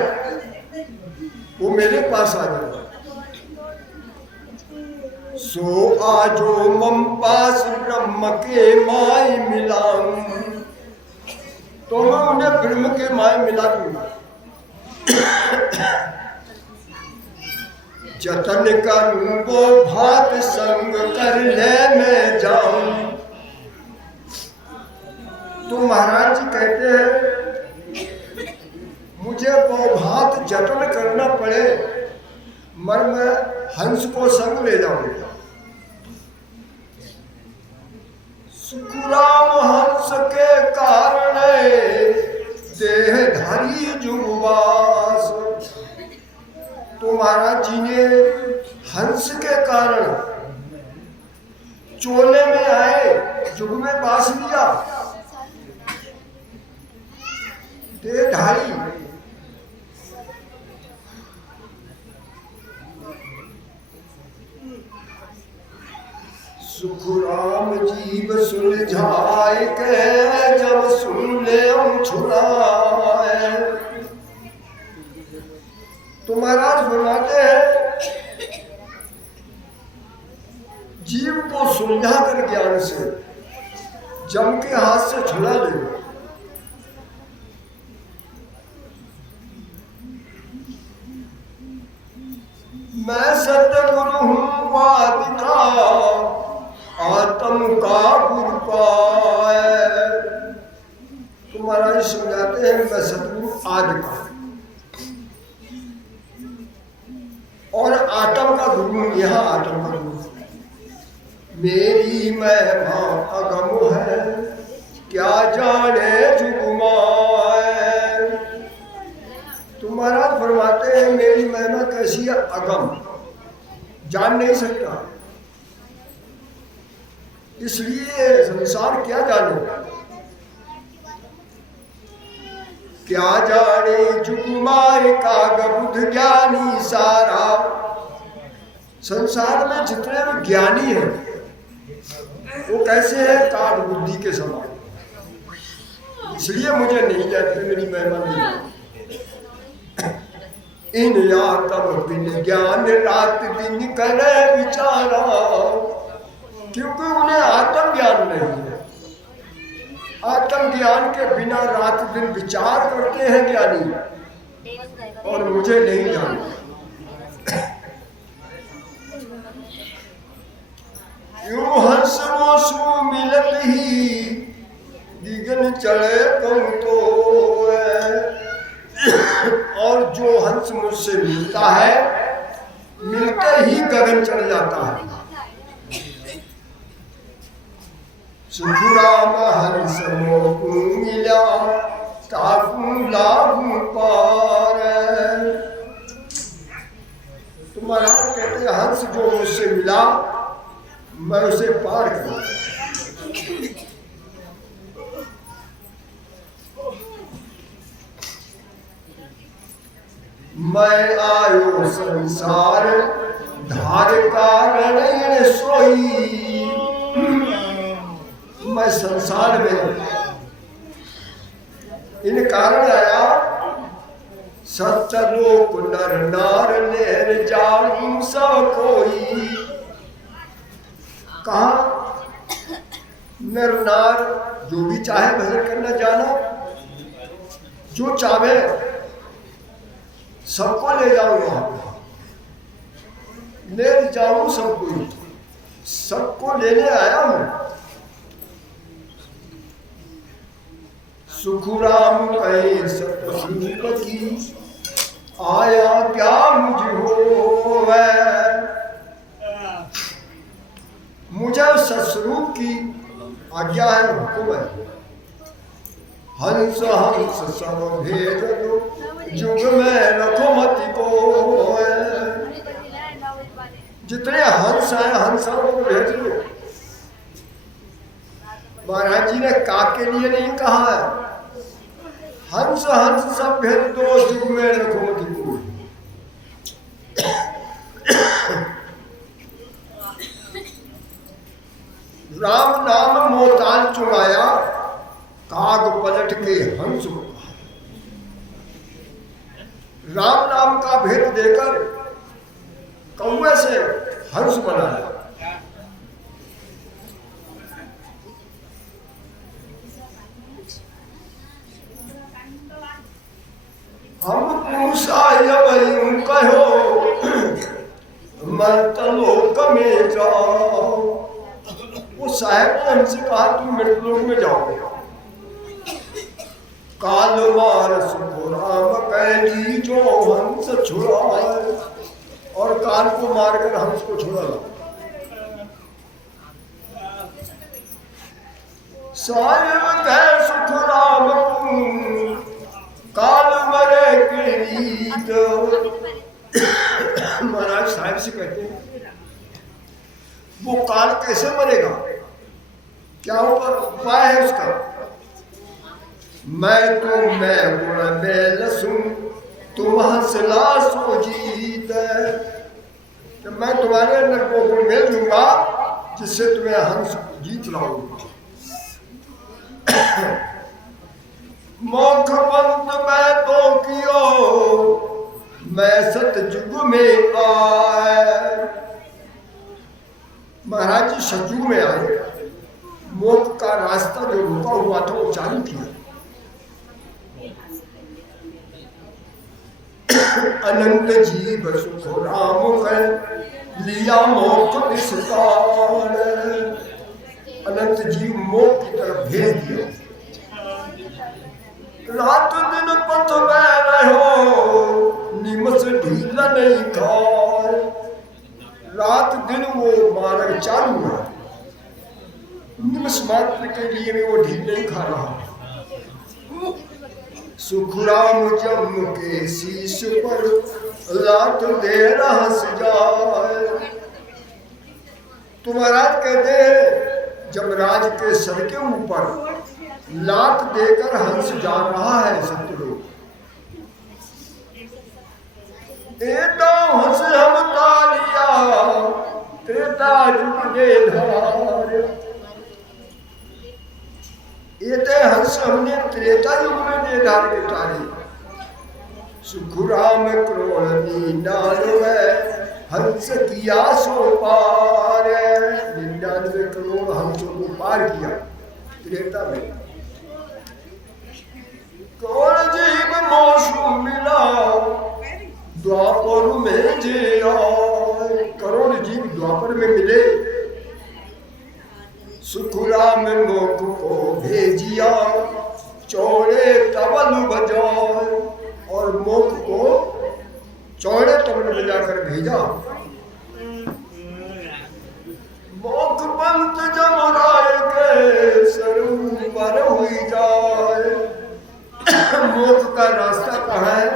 वो मेरे पास आ जाए। सो आजो मम पास ब्रह्म के माई मिलाऊं। तो मैं उन्हें ब्रह्म के माय मिला दूंगा। जतन करूं वो भात संग कर ले मैं जाऊं। तो महाराज जी कहते हैं मुझे वो भात जतन करना पड़े मगर मैं हंस को संग ले जाऊंगा। सुखराम हंस के कारण देहधारी जुगवास। तो महाराज जी ने हंस के कारण चोले में आए, जुग में बास लिया, देहधारी। सुखराम जीव सुलझाए के जब सुन ले छुड़ाए। तो महाराज फरमाते हैं जीव को सुलझा कर ज्ञान से जम के हाथ से छुड़ा ले। मैं सतगुरु हूँ वाद का आत्म का गुरु पाए। तो महाराज समझाते हैं मैं सतगुरु आदि का और आत्म का गुरु हूँ। यहाँ आत्म का गुरु मेरी महिमा अगम है क्या जाने जुगमाए। तो महाराज फरमाते हैं मेरी महिमा कैसी है, अगम, जान नहीं सकता। इसलिए संसार क्या जाने, क्या जाने जुगमाए का बुद्ध ज्ञानी सारा। संसार में जितने भी ज्ञानी हैं वो कैसे है, काग बुद्धि के समान। इसलिए मुझे नहीं जाते, मेरी महिमा नहीं। इन आत्म बिन ज्ञान रात दिन करे विचारा। क्योंकि उन्हें आत्म ज्ञान नहीं है। आत्म ज्ञान के बिना रात दिन विचार करते हैं ज्ञानी, और मुझे नहीं जानते। यूं हंस मोसू मिलत ही दिगन चढ़े कम तो। और जो हंस मुझसे मिलता है मिलते ही गगन चढ़ जाता है। सुखराम हंस मोकू मिला ताकू लागू पार। तो महाराज कहते हैं हंस जो मुझसे मिला मैं उसे पार करूं। मैं आयो संसार धार कारण सोई। मैं संसार में इन कारण आया सच्चलोक नर नार लेर जाऊं सब कोई। कहा नर नार जो भी चाहे भजन करना जाना, जो चाहे सबको ले जाऊं, वहां ले जाऊं सबको, सबको लेने आया हूं। सुखराम कहे सतसुखी आया क्या मुझ हो। मुझे सतस्वरूप की आज्ञा है, हुक्म है। हंस हंस सब भेज दो जुग में रघुमति को। जितने हंस हैं हंसों को भेज दो। महाराज जी ने काक के लिए नहीं कहा है, हंस हंस सब भेज दो जुग में रघुमति को। राम नाम मोताल चुराया काग पलट के हंस को। राम नाम का भेद देकर कौवे से हंस बनाया। हम पूसा यूं कहो मर्तलोक में जाओ। वो साहब ने हमसे कहा तुम मृतलोक में जाओ। काल मार सुखो राम कैली जो हंस छुड़ाए, और काल को मारकर हंस को छुड़ा ला। साहिब कह सुख राम काल मरे के रीत। महाराज साहिब से कहते हैं वो काल कैसे मरेगा, क्या उपाय है उसका? मैं गुण मेल सुन तुम हंसला सो जीत। मैं तुम्हारे अंदर को गुण मेल दूंगा जिससे तुम्हें हंस जीत लाऊंगा। मोख पंत मैं तो कियो मैं सतयुग में आए। महाराज जी सतयुग में आए, मोक्ष का रास्ता जो रुका हुआ था वो चालू किया। अनंत जीव सुख राम कर लिया मोक्ष विस्तार। अनंत जीव मोक्ष की तरफ भेज दिया। रात दिन पथ में रहो निमस ढील नहीं खाए। रात दिन वो मार्ग चालू है, निमस मात्र के लिए भी वो ढील नहीं खा रहा। सुखराम जम के शीश पर लात दे रहा सजाए। तो महाराज कहते जमराज के सर के ऊपर लात देकर हंस जा रहा है सतलोक। एता हंस हम तालिया त्रेता जुग दे धार। एते हंस हमने त्रेता युग में दे धार के तारे। सुखराम क्रोध नीनाल में हंस किया सो पार। 99 करोड़ हंसों को पार किया त्रेता में। कौन जीव मोसु मिला द्वापर में जे आए। करोड़ जीव द्वापर में मिले। सुखराम मोख को भेजिया चौड़े तबल बजाए। और मोख को चौड़े तबल बजाकर भेजा। मोख पंत जमराय के स्वरूप पर हुई जाए। मोक्ष का रास्ता कहाँ है?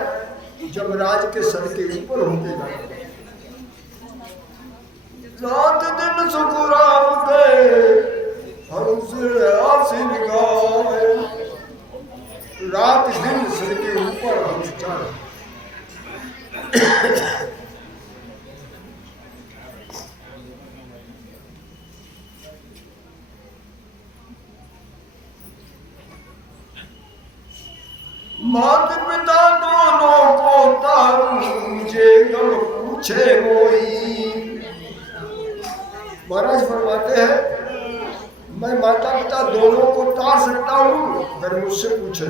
जमराज के सर के ऊपर होके जाए। रात दिन सुखराम के हंस आसिन गाए। रात दिन सर के ऊपर हंस चढ़। माता पिता दोनों को तारू जे गम पूछे मोई। महाराज फरमाते हैं मैं माता पिता दोनों को तार सकता हूँ अगर मुझसे पूछे।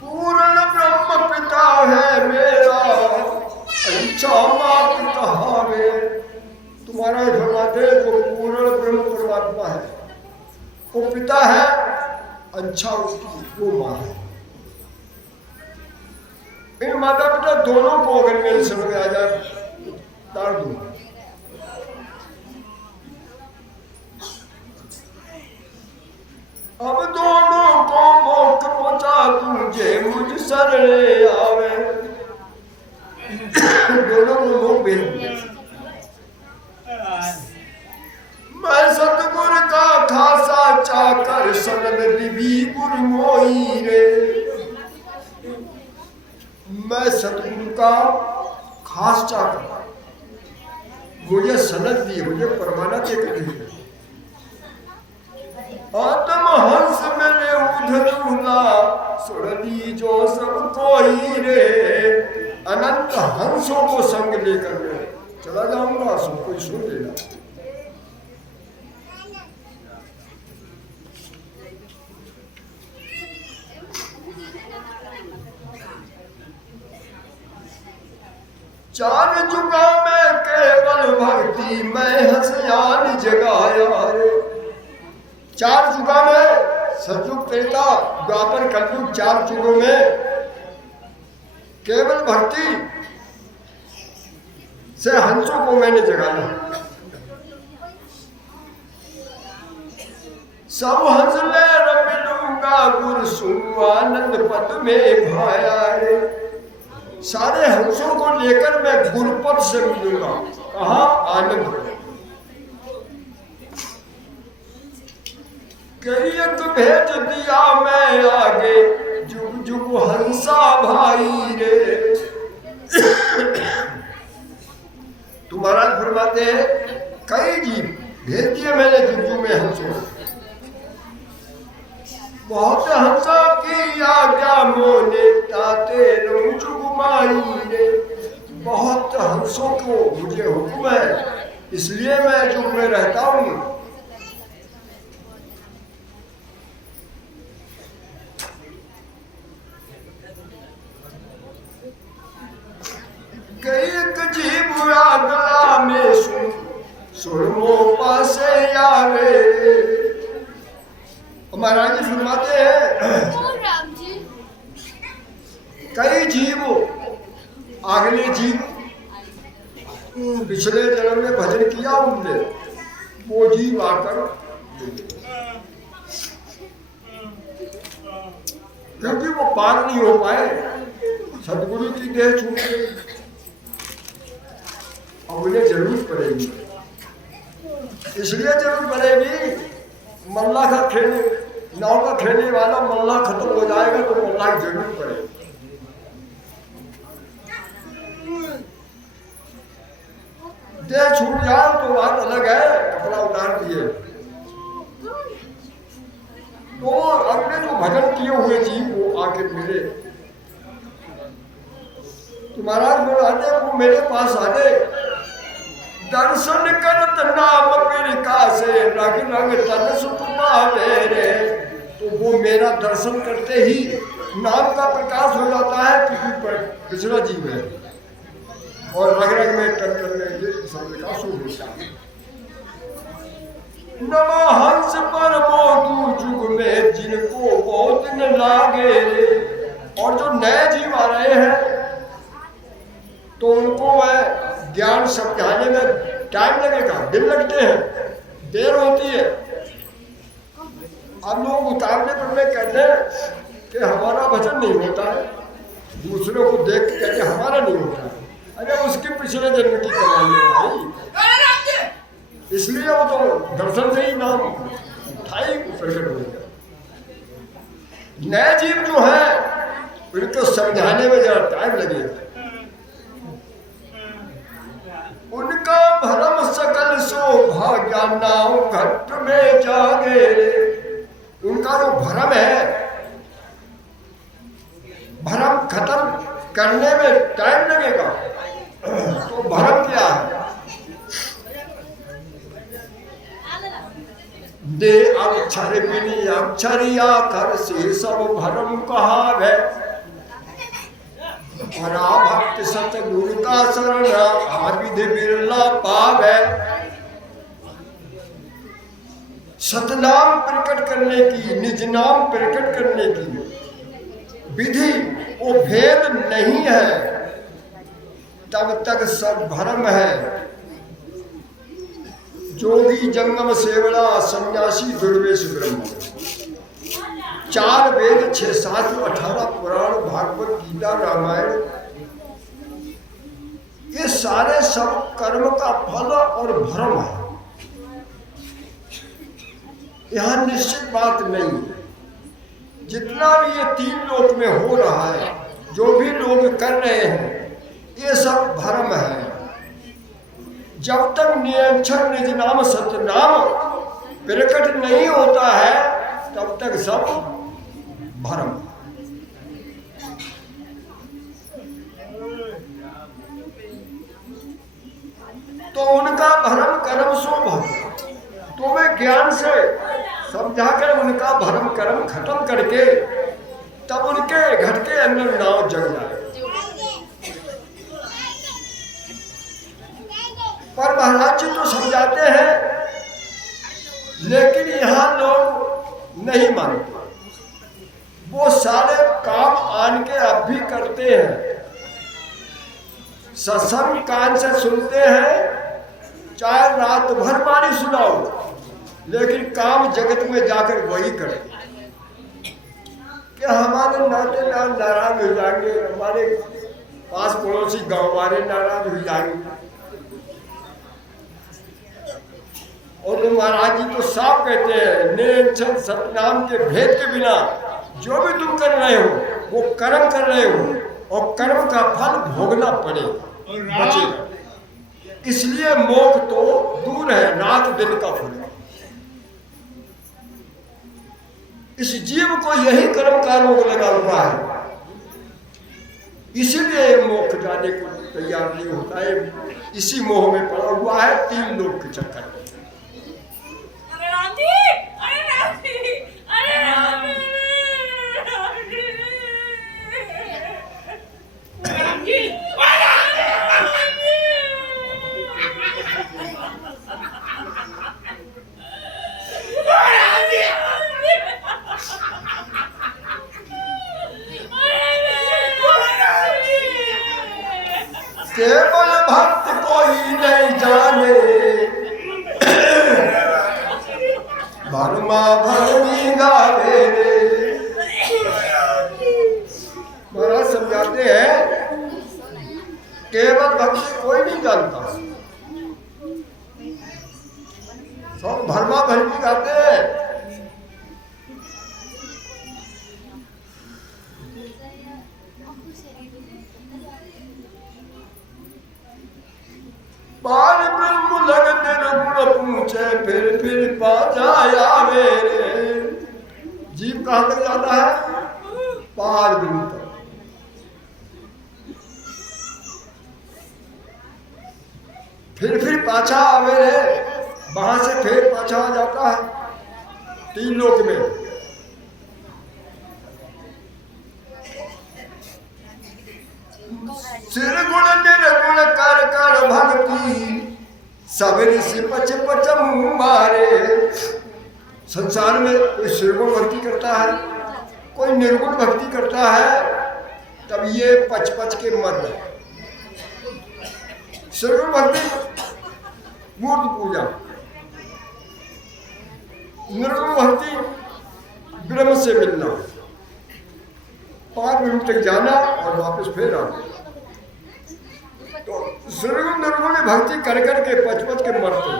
पूर्ण ब्रह्म पिता है मेरा अच्छा मात कहावे। तुम्हारा फरमाते जो पूर्ण ब्रह्म परमात्मा है वो पिता है, अच्छा उसकी वो माँ है। इन माता पिता दोनों को अगर मेरे समझ में आ जाए तार दूंगा। अब दोनों को मोक्ष पहुंचा तुझे मुझ शरण आवे। दोनों को मोक्ष भेज दिया। मैं सतगुर का खासा चाकर सनद दिवी गुरु मोई रे। मैं सतगुरु का खास चाकर, मुझे सनद दी, मुझे परमाना देकर दी। आत्म हंस मेरे उधरूला सुरदी जो सब कोई रे। अनंत हंसों को संग लेकर मैं चला जाऊंगा, सब कोई सुन लेना। चार जुगा में केवल भक्ति मैं हंसयान जगाया रे। चार जुगा में सतयुग त्रेता द्वापर कलयुग, चार जुगों में केवल भक्ति से हंसों को मैंने जगाया। सब हंस ले मिलूंगा गुरु सुनु आनंद पद में भाया रे। सारे हंसों को लेकर मैं गुरुपद से मिलूंगा। कहा? आनंद। करियत भेज दिया मैं आगे, जुग जुग हंसा भाई रे। तुम्हारा फरमाते हैं कई जीव भेज दिए मैंने जुग जुग में हंसों। बहुत हंसा की आज्ञा मोने ताते जुग माई रे। बहुत हंसों को मुझे हुक्म है, इसलिए मैं जुग में रहता हूं। कई जीव गला में सुरमो पासे आवे। महाराज जी फरमाते हैं कई जीव, अगले जीव पिछले जन्म में भजन किया उनने, वो जीव आकर, क्योंकि वो पार नहीं हो पाए, सदगुरु की देह छूट गई, अब उन्हें जरूरत पड़ेगी। इसलिए जरूरत पड़ेगी, मल्ला का खेलने, नाव का खेलने वाला मल्ला खत्म हो जाएगा तो मल्ला की जरूरत पड़ेगी। देह छूट जाए तो बात अलग है, कपड़ा उतार दिए तो अपने जो भजन किए हुए जीव वो आके मिले। तो महाराज बोलाते वो मेरे पास आने, दर्शन करत नाम पिरिका से रग रग तन सुख पावे रे। तो वो मेरा दर्शन करते ही नाम का प्रकाश हो जाता है, पृथ्वी पर पिछड़ा जीव है और रग रग में टन टन में ये सब प्रकाश हो जाता है। नमो हंस पर मोदू जुग में जिनको बहुत न लागे रे। और जो नए जीव आ रहे हैं तो उनको मैं ज्ञान समझाने में टाइम लगेगा, दिन लगते हैं, देर होती है। अब लोग उतारने पर में कहते हैं कि हमारा भजन नहीं होता है, दूसरों को देख के कहते हमारा नहीं होता है। अरे उसके पिछले जन्म की कमाई है भाई, इसलिए वो तो दर्शन से ही नाम उठाई प्रकट हो गया। नए जीव जो है उनको समझाने में जरा टाइम लगेगा। उनका भरम सकल सौभाग्य नाव घट में जागे रे। उनका जो भरम है, भरम खत्म करने में टाइम लगेगा। तो भरम क्या है? दे अक्षर बिनी अक्षरिया कर से सब भरम कहावे। परा भक्त सतगुरु का शरण आविध बिरला पावे। सतनाम प्रकट करने की, निज नाम प्रकट करने की विधि वो भेद नहीं है, तब तक सब भरम है। जोगी जंगम सेवड़ा सन्यासी दुर्वेश ब्रह्म। 4 वेद 6 शास्त्र 18 पुराण भागवत गीता रामायण, ये सारे सब कर्म का फल और भ्रम है। यहाँ निश्चित बात नहीं है। जितना भी ये 3 लोक में हो रहा है, जो भी लोग कर रहे हैं, ये सब भ्रम है। जब तक निरंतर निज नाम सतनाम प्रकट नहीं होता है, तब तक सब भ्रम। तो उनका भ्रम कर्म सो भव। तो मैं ज्ञान से समझाकर उनका भ्रम कर्म खत्म करके तब उनके घर के अंदर नाव जग जाए। पर महाराज जी तो समझाते हैं, लेकिन यहाँ लोग नहीं मानते। वो सारे काम आन के अब भी करते हैं, सत्संग कान से सुनते हैं, चाहे रात भर बाणी सुनाओ, लेकिन काम जगत में जाकर वही करते कि हमारे नाते नाराज हो जाएंगे, हमारे पास पड़ोसी गांव वाले नाराज हो जाएंगे। और तो महाराज जी तो साफ कहते हैं, निरंजन सतनाम के भेद के बिना जो भी तुम कर रहे हो वो कर्म कर रहे हो, और कर्म का फल भोगना पड़ेगा। इसलिए मोक्ष तो दूर है, रात दिन का फल। इस जीव को यही कर्म का रोग लगा हुआ है, इसीलिए मोक्ष जाने को तैयार नहीं होता है, इसी मोह में पड़ा हुआ है, 3 लोक के चक्कर में। केवल भक्त कोई नहीं जाने, भरमा भरमी गावे रे। महाराज समझाते हैं, केवल भक्त कोई नहीं जानता, सब भरमा भरमी गाते हैं। पार ब्रह्म लग निर्गुण पूछे, फिर पाछा आवे रे। जीव कहाँ तक जाता है? पार ब्रह्म तक। फिर पाछा आवे रे, वहां से फिर पाछा आ जाता है 3 लोक में। सिर गुण निर्गुण कर कर भक्ति, सबरी से पच पच मुँह मारे। संसार में कोई सिरगुण भक्ति करता है, कोई निर्गुण भक्ति करता है, तब ये पच पच के मर रहे। सिरगुण भक्ति मूर्त पूजा, निर्गुण भक्ति ब्रह्म से मिलना, 5 मिनट तक जाना और वापस फिर आना। तो निर्गुण निर्गुण भक्ति कर करके पच के मरते,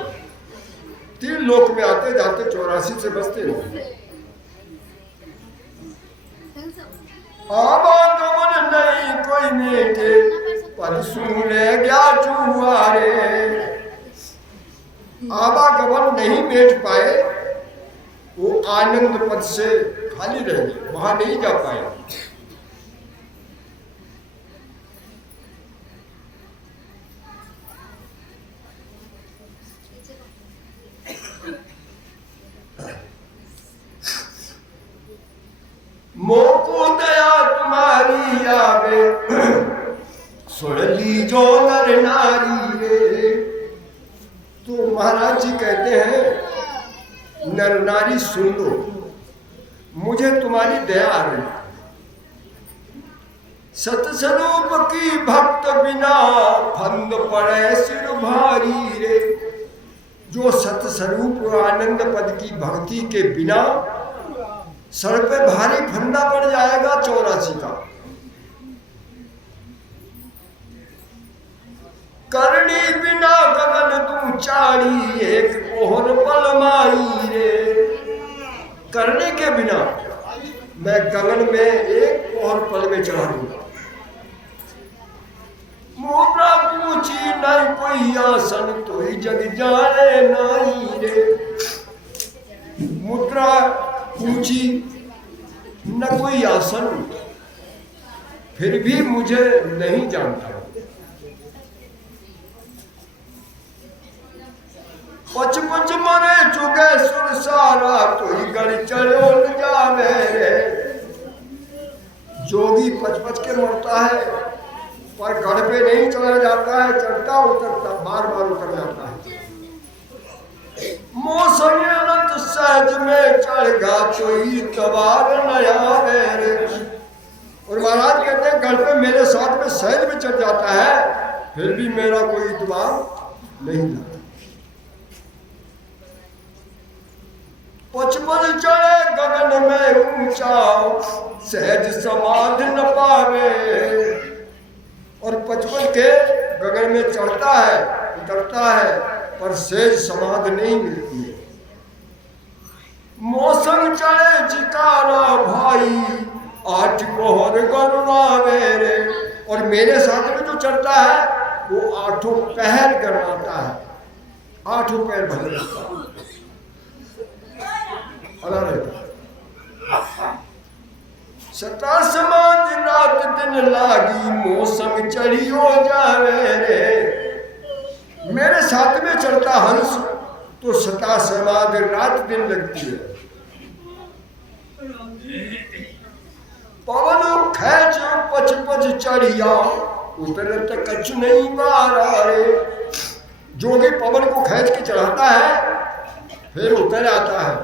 3 लोक में आते जाते 84 से बचते नहीं। आवागमन नहीं कोई मीठे, पर सुने क्या चुहारे। आवागमन नहीं बैठ पाए, वो आनंद पद से खाली रहे, वहां नहीं जा पाए। मोको दया तुम्हारी आवे, सुन लीजो नर नारी रे। तो महाराज जी कहते हैं, नर नारी सुन लो, मुझे तुम्हारी दया आ रही। सतस्वरूप की भक्त बिना, फंद पड़े सिर भारी रे। जो सतस्वरूप आनंद पद की भक्ति के बिना सर पे भारी फंदा पड़ जाएगा 84 का। करनी बिना गगन तू चाड़ी, एक कोहर पल माई रे। करने के बिना मैं गगन में एक कोहर पल में चढ़ा दूंगा। मुद्रा पूछी नहीं कोई आसन, तो ही जग जाने नाई रे। मुद्रा पूछी न कोई आसन, फिर भी मुझे नहीं जानता। पच पच मरे चुगे सुर सारा, तो ही गड़ चढ़ो न जावे रे। जोगी पच पच के मरता है, पर गढ़ पे नहीं चढ़ा जाता है, चढ़ता उतरता बार बार उतर जाता है। मौसम अनंत सहज में चढ़गा कोई तबार नया मेरे। और महाराज कहते हैं गढ़ पे मेरे साथ में सहज में चढ़ जाता है, फिर भी मेरा कोई इतबार नहीं था। पचपन चढ़े गगन में ऊंचा, सहज समाधि न पावे। और 55 के गगन में चढ़ता है, उतरता है, पर सहज समाधि नहीं मिलती है। मौसम चढ़े जिकारा भाई, 8 कोहर गरुड़ा मेरे। और मेरे साथ में जो चढ़ता है वो 8 पहर गरमाता है, 8 पैर भर रहता है, अला रहता है। 7 समाधि रात दिन लागी, मौसम चढ़ी हो जावे रे। मेरे साथ में चढ़ता हंस तो 7 समाधि रात दिन लगती है। पवन खेच 55 चढ़िया, उतरे तक कछु नहीं मारा रे। जोगी पवन को खींच के चढ़ाता है, फिर उतर आता है,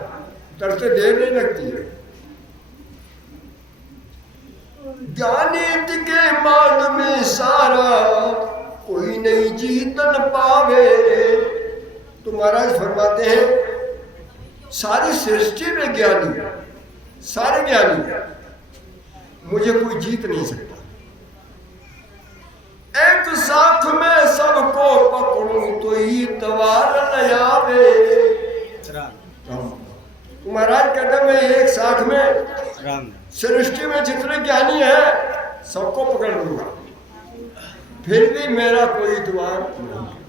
उतरते देर नहीं लगती है। ज्ञानी के मार्ग में सारा, कोई नहीं जीतन पावे। तो महाराज फरमाते हैं सारी सृष्टि में ज्ञानी, सारे ज्ञानी, मुझे कोई जीत नहीं सकता। एक साथ में सबको पकड़ूं तो इतवार न आवे। महाराज कहते मैं एक साथ में सृष्टि में जितने ज्ञानी है सबको पकड़ लूंगा, फिर भी मेरा कोई द्वार नहीं।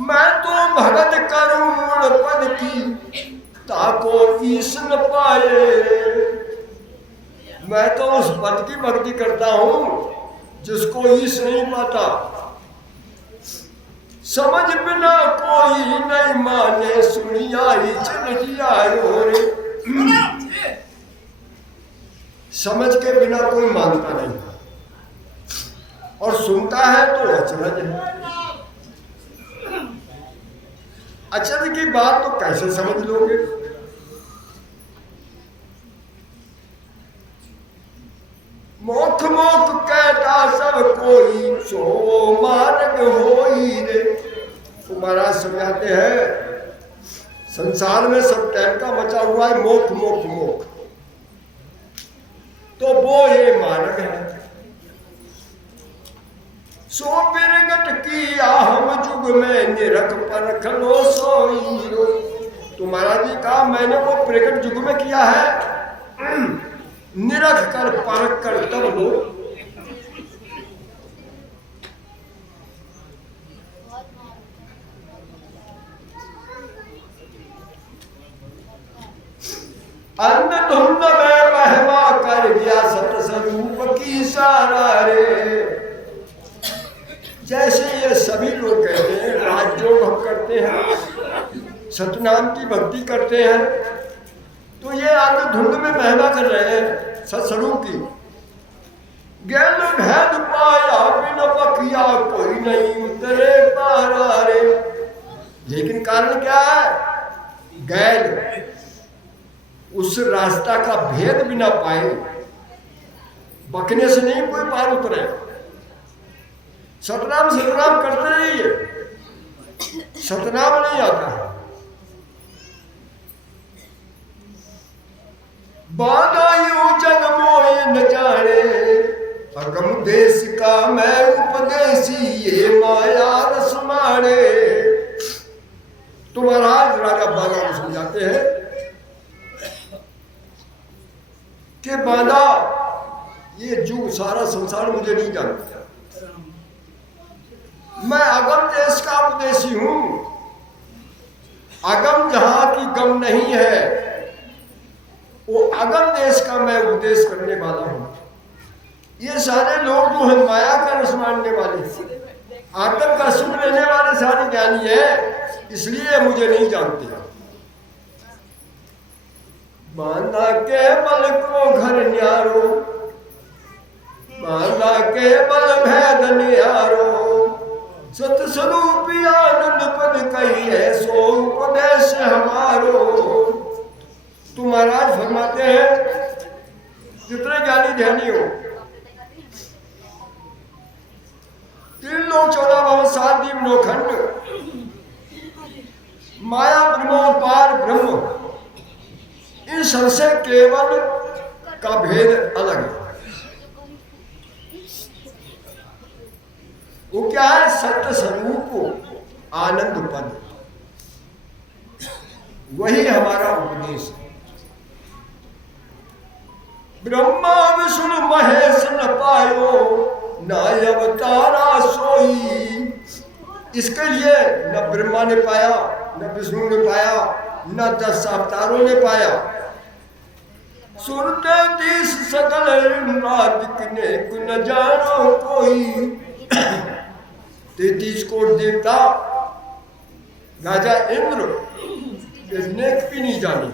मैं तो भगत करूं पद की, ताको ईश न पाए। मैं तो उस पद की भक्ति करता हूं जिसको ईश नहीं पाता। समझ बिना कोई नहीं माने, सुनिया ही चल आयो रे। समझ के बिना कोई मानता नहीं, और सुनता है तो अचरज है। अचरज की बात तो कैसे समझ लोगे? मोख मोख कहता सब कोई, सो मार्ग होई रे। तो महाराज समझाते हैं संसार में सब टाइप का मचा हुआ है, मोख मोख मोख, तो वो ये मार्ग है। सो बिरगट किया हम जुग में, निरख परख लो सोईरो। तो महाराज जी कहा मैंने वो प्रकट युग में किया है, निरख कर परख कर तब लो। अन्न धुंध में बहवा कर गया सतस्वरूप की सारा रे। जैसे ये सभी लोग कहते हैं राजयोग हम करते हैं, सतनाम की भक्ति करते हैं, तो ये आगे धुंध में बहवा कर रहे हैं सत्स्वरूप की। ज्ञान भेद पाया बिन बकिया, कोई नहीं उतरे पारा रे। लेकिन कारण क्या है? गैल उस रास्ता का भेद भी ना पाए, बकने से नहीं कोई पार उतरे। सतनाम सतनाम करते रहिए, सतनाम नहीं आता है। बाधायु जग मोय न जाने, अगम देश का मैं उपदेशी, ये माया रस मारे। तो महाराज राजा बाधा को समझाते हैं कि बाधा ये जो सारा संसार मुझे नहीं जानता, मैं अगम देश का उपदेशी हूं। अगम जहां की गम नहीं है, वो अगम देश का मैं उपदेश करने वाला हूं। ये सारे लोग जो है माया का रस मानने वाले, आत्म का सुख लेने वाले सारे ज्ञानी है, इसलिए मुझे नहीं जानते। बांधा के बल को घर न्यारो, बांधा के बल भेद न्यारो, सतस्वरूपी आनंद पद कहिए सो उपदेश हमारो। तो महाराज फरमाते हैं जितने ज्ञानी ध्यानी हो, 3 लोक 14 भवन 7 दीप नौखंड, माया ब्रह्मोपार ब्रह्म, इन सबसे केवल का भेद अलग है। वो क्या है? सत्य स्वरूप आनंद पद, वही हमारा उपदेश है। ब्रह्मा विष्णु महेश न पायो, न अवतारा सोई। इसके लिए न ब्रह्मा ने पाया, न विष्णु ने पाया, न 10 अवतारों ने पाया। सुनते 30 सकल ने न जानो कोई। 33 कोट देवता, राजा इंद्र, नेक भी नहीं जानी।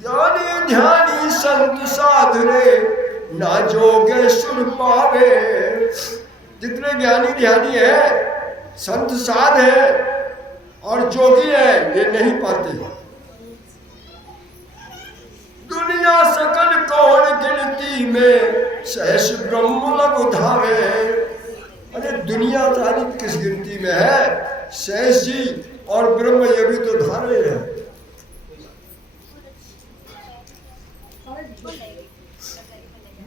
ज्ञानी ध्यानी संत साधरे, ना जोगेश्वर पावे। जितने ज्ञानी ध्यानी है, संत साध है और जोगी है, ये नहीं पाते। दुनिया सकल कौन गिनती में, सहस ब्रह्म लघु धावे। अरे दुनिया तारी किस गिनती में है? सहस जी और ब्रह्म ये भी तो धारे हैं।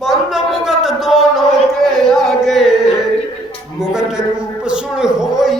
बंद मुगत दोनों के आगे, मुगत रूप सुन होई।